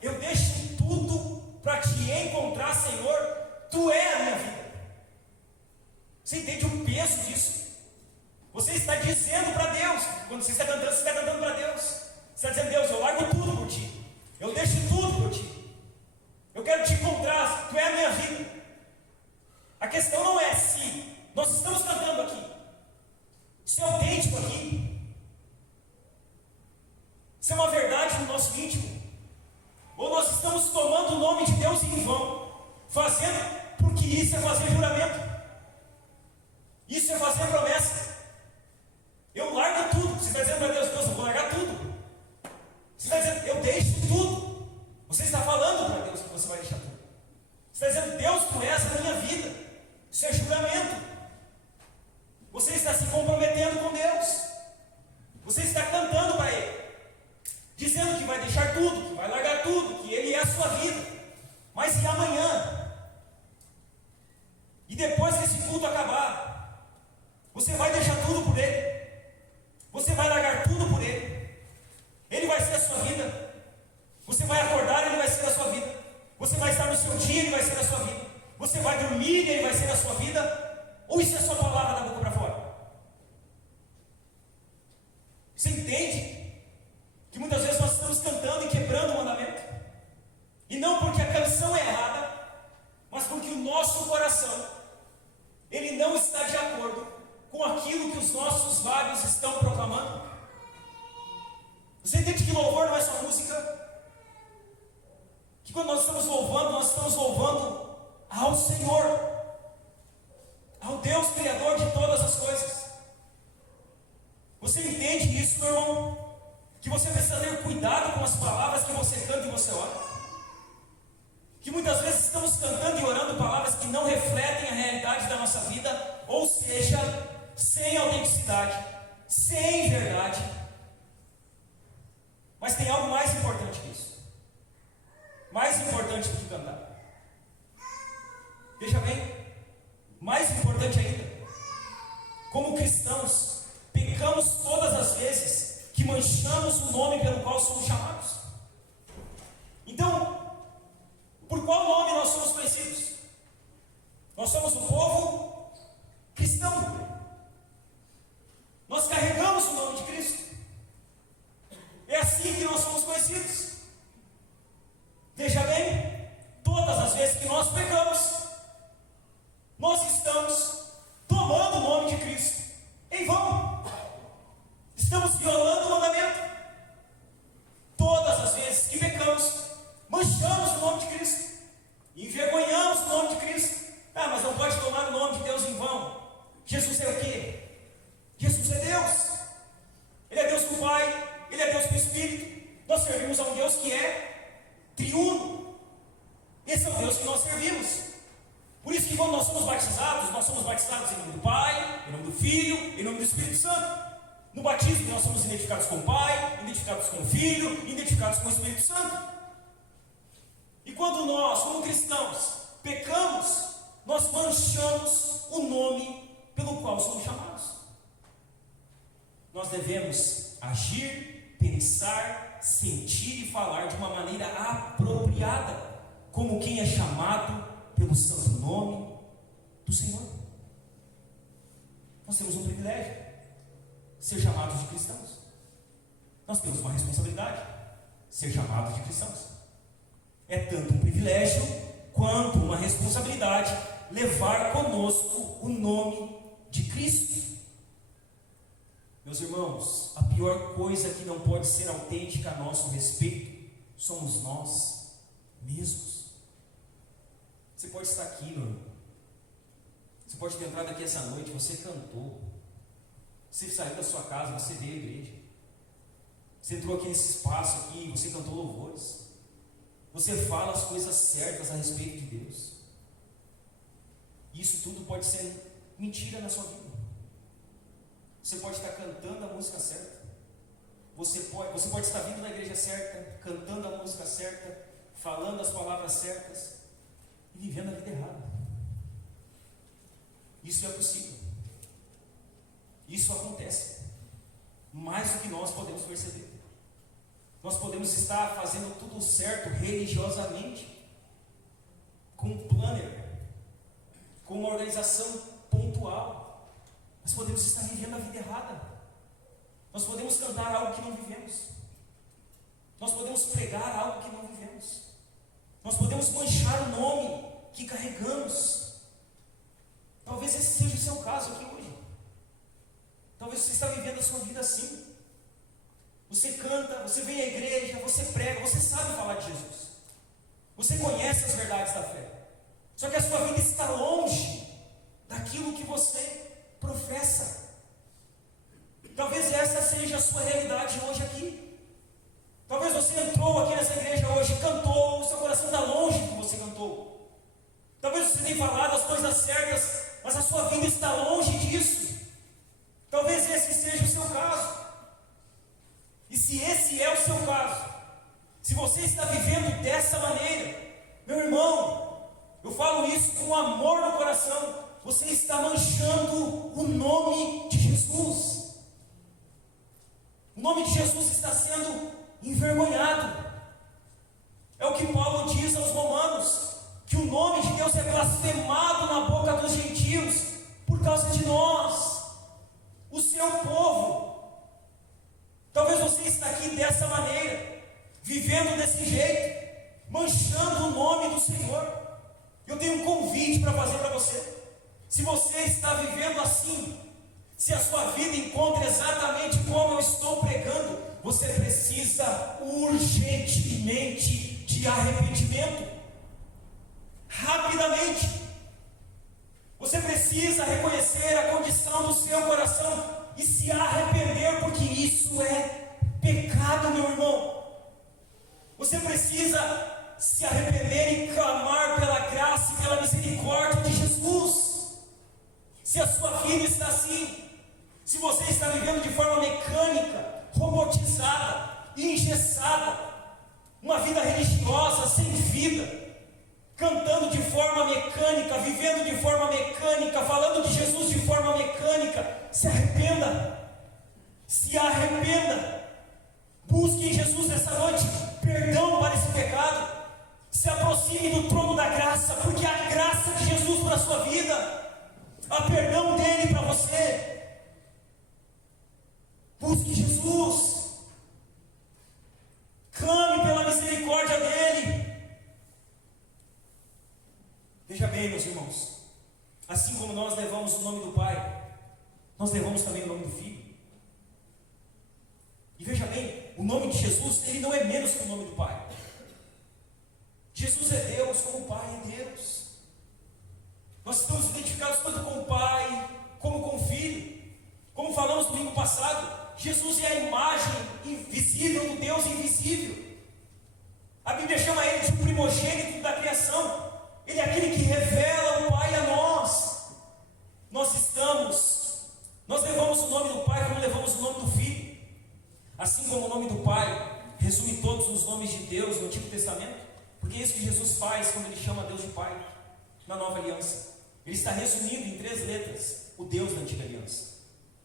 eu deixo tudo para Te encontrar, Senhor. Tu é a minha vida. Você entende o peso disso? Você está dizendo para Deus, quando você está cantando para Deus, você está dizendo: Deus, eu largo tudo por Ti, eu deixo tudo por Ti, eu quero Te encontrar, Tu é a minha vida. A questão não é se nós estamos cantando aqui, isso é autêntico aqui, isso é uma verdade no nosso íntimo, ou nós estamos tomando o nome de Deus em vão, fazendo, porque isso é fazer juramento, isso é fazer promessa. Eu largo tudo. Você está dizendo para Deus: Deus, eu vou largar tudo. Você está dizendo: eu deixo tudo. Você está falando para Deus que você vai deixar tudo. Você está dizendo: Deus, Tu és a minha vida. Isso é juramento. Você está se comprometendo com Deus. estamos louvando ao Senhor, ao Deus Criador de todas as coisas. Você entende isso, meu irmão? Que você precisa ter cuidado com as palavras que você canta e você ora? Que muitas vezes estamos cantando e orando palavras que não refletem a realidade da nossa vida, ou seja, sem autenticidade, sem verdade. Mas tem algo mais importante que isso. Mais importante do que cantar. Veja bem, mais importante ainda, como cristãos, pecamos todas as vezes que manchamos o nome pelo qual somos chamados. Então, por qual nome nós somos conhecidos? Nós somos o povo cristão. Nós carregamos o nome de Cristo. É assim que nós somos conhecidos. Veja bem, todas as vezes que nós pecamos, nós estamos tomando o nome de Cristo em vão. Estamos violando o mandamento. Todas as vezes que pecamos, manchamos o nome de Cristo, envergonhamos o nome de Cristo. Ah, mas não pode tomar o nome de Deus em vão. Jesus é o quê? Jesus é Deus. Ele é Deus com o Pai, Ele é Deus com o Espírito. Nós servimos a um Deus que é triuno. Esse é o Deus que nós servimos. Por isso que quando nós somos batizados em nome do Pai, em nome do Filho, em nome do Espírito Santo. No batismo nós somos identificados com o Pai, identificados com o Filho, identificados com o Espírito Santo. E quando nós, como cristãos, pecamos, nós manchamos o nome pelo qual somos chamados. Nós devemos agir, pensar, sentir e falar de uma maneira apropriada, como quem é chamado pelo santo nome do Senhor. Nós temos um privilégio, ser chamados de cristãos. Nós temos uma responsabilidade, ser chamados de cristãos. É tanto um privilégio quanto uma responsabilidade levar conosco o nome de Cristo. Meus irmãos, a pior coisa que não pode ser autêntica a nosso respeito somos nós mesmos. Você pode estar aqui, meu irmão. Você pode ter entrado aqui essa noite, você cantou. Você saiu da sua casa, você veio à igreja. Você entrou aqui nesse espaço aqui, você cantou louvores. Você fala as coisas certas a respeito de Deus. Isso tudo pode ser mentira na sua vida. Você pode estar cantando a música certa. Você pode estar vindo na igreja certa, cantando a música certa, falando as palavras certas e vivendo a vida errada. Isso é possível. Isso acontece. Mais do que nós podemos perceber. Nós podemos estar fazendo tudo certo religiosamente, com um planner, com uma organização pontual, mas podemos estar vivendo a vida errada. Nós podemos cantar algo que não vivemos. Nós podemos pregar algo que não vivemos. Nós podemos manchar o nome que carregamos. Talvez esse seja o seu caso aqui hoje. Talvez você está vivendo a sua vida assim. Você canta, você vem à igreja, você prega, você sabe falar de Jesus. Você conhece as verdades da fé. Só que a sua vida está longe daquilo que você professa. Talvez essa seja a sua realidade hoje aqui. Talvez você entrou aqui nessa igreja hoje, cantou, o seu coração está longe do que você cantou. Talvez você tenha falado as coisas certas, mas a sua vida está longe disso. Talvez esse seja o seu caso. E se esse é o seu caso, se você está vivendo dessa maneira, meu irmão, eu falo isso com amor no coração, você está manchando o nome de Jesus. O nome de Jesus está sendo envergonhado. É o que Paulo diz aos romanos, que o nome de Deus é blasfemado na boca dos gentios por causa de nós, o seu povo. Talvez você está aqui dessa maneira, vivendo desse jeito, manchando o nome do Senhor. Eu tenho um convite para fazer para você. Se você está vivendo assim, se a sua vida encontra exatamente como eu estou pregando, você precisa urgentemente de arrependimento. vida, cantando de forma mecânica, vivendo de forma mecânica, falando de Jesus de forma mecânica, se arrependa, se arrependa, busque em Jesus nessa noite perdão para esse pecado, se aproxime do trono da graça, porque a graça de Jesus para a sua vida, há perdão dele para você. Busque Jesus, clame pela misericórdia dele. Veja bem, meus irmãos, assim como nós levamos o nome do Pai, nós levamos também o nome do Filho. E veja bem, o nome de Jesus, ele não é menos que o nome do Pai. Jesus é Deus, como o Pai é Deus. Nós estamos identificados tanto com o Pai, como com o Filho. Como falamos no domingo passado, Jesus é a imagem invisível do Deus invisível. A Bíblia chama ele de o primogênito da criação. Ele é aquele que revela o Pai a nós. Nós levamos o nome do Pai como levamos o nome do Filho. Assim como o nome do Pai resume todos os nomes de Deus no Antigo Testamento, porque é isso que Jesus faz quando ele chama Deus de Pai na Nova Aliança. Ele está resumindo em 3 letras o Deus da Antiga Aliança.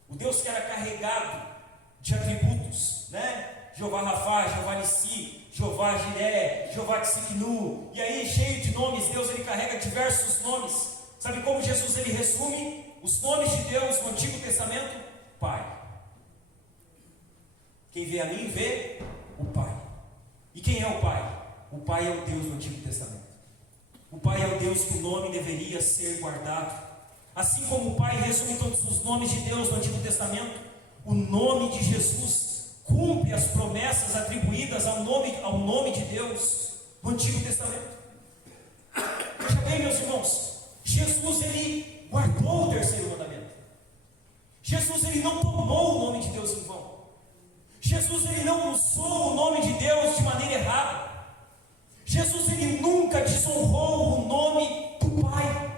O Deus que era carregado de atributos, né? Jeová Rafá, Jeová Nissi, Jeová Jiré, Jeová Tsidkenu, e aí cheio de nomes, Deus ele carrega diversos nomes. Sabe como Jesus ele resume os nomes de Deus no Antigo Testamento? Pai. Quem vê a mim vê o Pai. E quem é o Pai? O Pai é o Deus do Antigo Testamento. O Pai é o Deus que o nome deveria ser guardado. Assim como o Pai resume todos os nomes de Deus no Antigo Testamento, o nome de Jesus cumpre as promessas atribuídas ao nome de Deus no Antigo Testamento. Veja bem, meus irmãos, Jesus ele guardou o 3º mandamento. Jesus ele não tomou o nome de Deus em vão. Jesus ele não usou o nome de Deus de maneira errada. Jesus ele nunca desonrou o nome do Pai.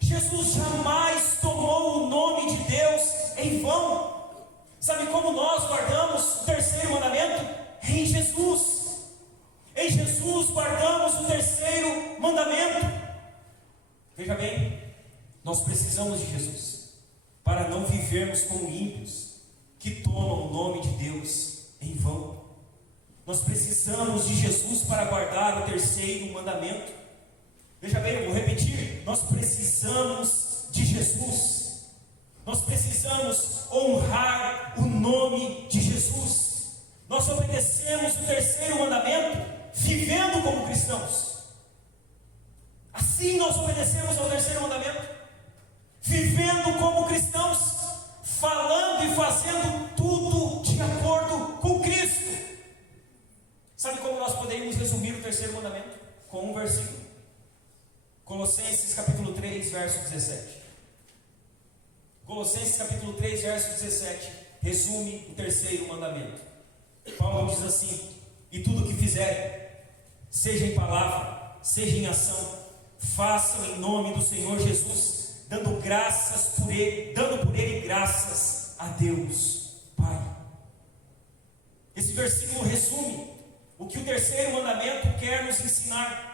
Jesus jamais tomou o nome de Deus em vão. Sabe como nós guardamos o 3º mandamento? Em Jesus. Em Jesus guardamos o 3º mandamento. Veja bem, nós precisamos de Jesus para não vivermos como ímpios que tomam o nome de Deus em vão. Nós precisamos de Jesus para guardar o 3º mandamento. Veja bem, eu vou repetir, nós precisamos de Jesus. Nós precisamos honrar o nome de Jesus. Nós obedecemos o 3º mandamento vivendo como cristãos. Assim nós obedecemos ao 3º mandamento, vivendo como cristãos, falando e fazendo tudo de acordo com Cristo. Sabe como nós poderíamos resumir o 3º mandamento? Com um versículo. Colossenses capítulo 3, verso 17. Colossenses capítulo 3, verso 17 resume o 3º mandamento. Paulo diz assim: e tudo o que fizerem, seja em palavra, seja em ação, façam em nome do Senhor Jesus, dando por ele graças a Deus Pai. Esse versículo resume o que o 3º mandamento quer nos ensinar.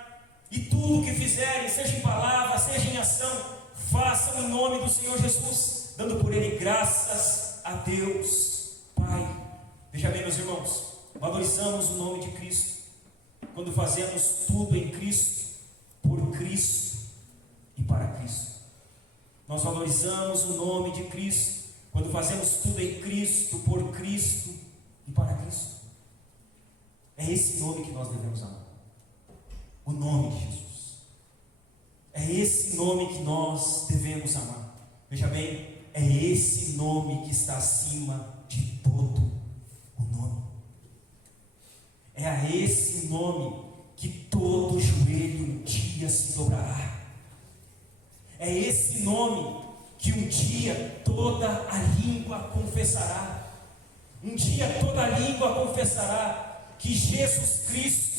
E tudo o que fizerem, seja em palavra, seja em ação, façam em nome do Senhor Jesus, dando por ele graças a Deus Pai. Veja bem, meus irmãos, valorizamos o nome de Cristo quando fazemos tudo em Cristo, por Cristo e para Cristo. Nós valorizamos o nome de Cristo quando fazemos tudo em Cristo, por Cristo e para Cristo. É esse nome que nós devemos amar. O nome de Jesus. É esse nome que nós devemos amar. Veja bem, é esse nome que está acima de todo o nome. É a esse nome que todo joelho um dia se dobrará. É esse nome que um dia toda a língua confessará. Um dia toda a língua confessará que Jesus Cristo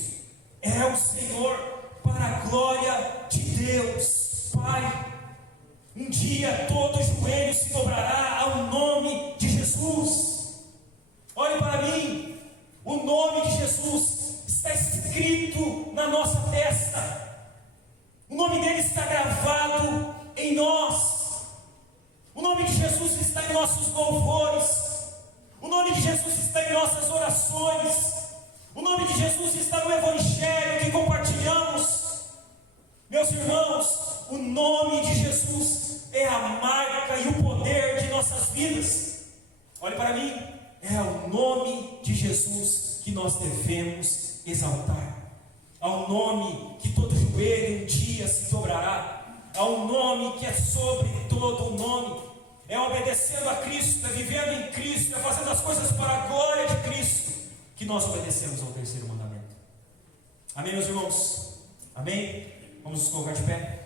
é o Senhor, para a glória de Deus Pai. Um dia todo joelho se dobrará ao nome de Jesus. Olhe para mim, o nome de Jesus está escrito na nossa terra. de Jesus está em nossas orações. O nome de Jesus está no Evangelho que compartilhamos. Meus irmãos, o nome de Jesus é a marca e o poder de nossas vidas. Olhe para mim, é o nome de Jesus que nós devemos exaltar. Ao nome que todo joelho um dia se dobrará. Ao nome que é sobre todo o nome. É obedecendo a Cristo, é vivendo em Cristo, é fazendo as coisas para a glória de Cristo, que nós obedecemos ao terceiro mandamento. Amém, meus irmãos? Amém? Vamos nos colocar de pé.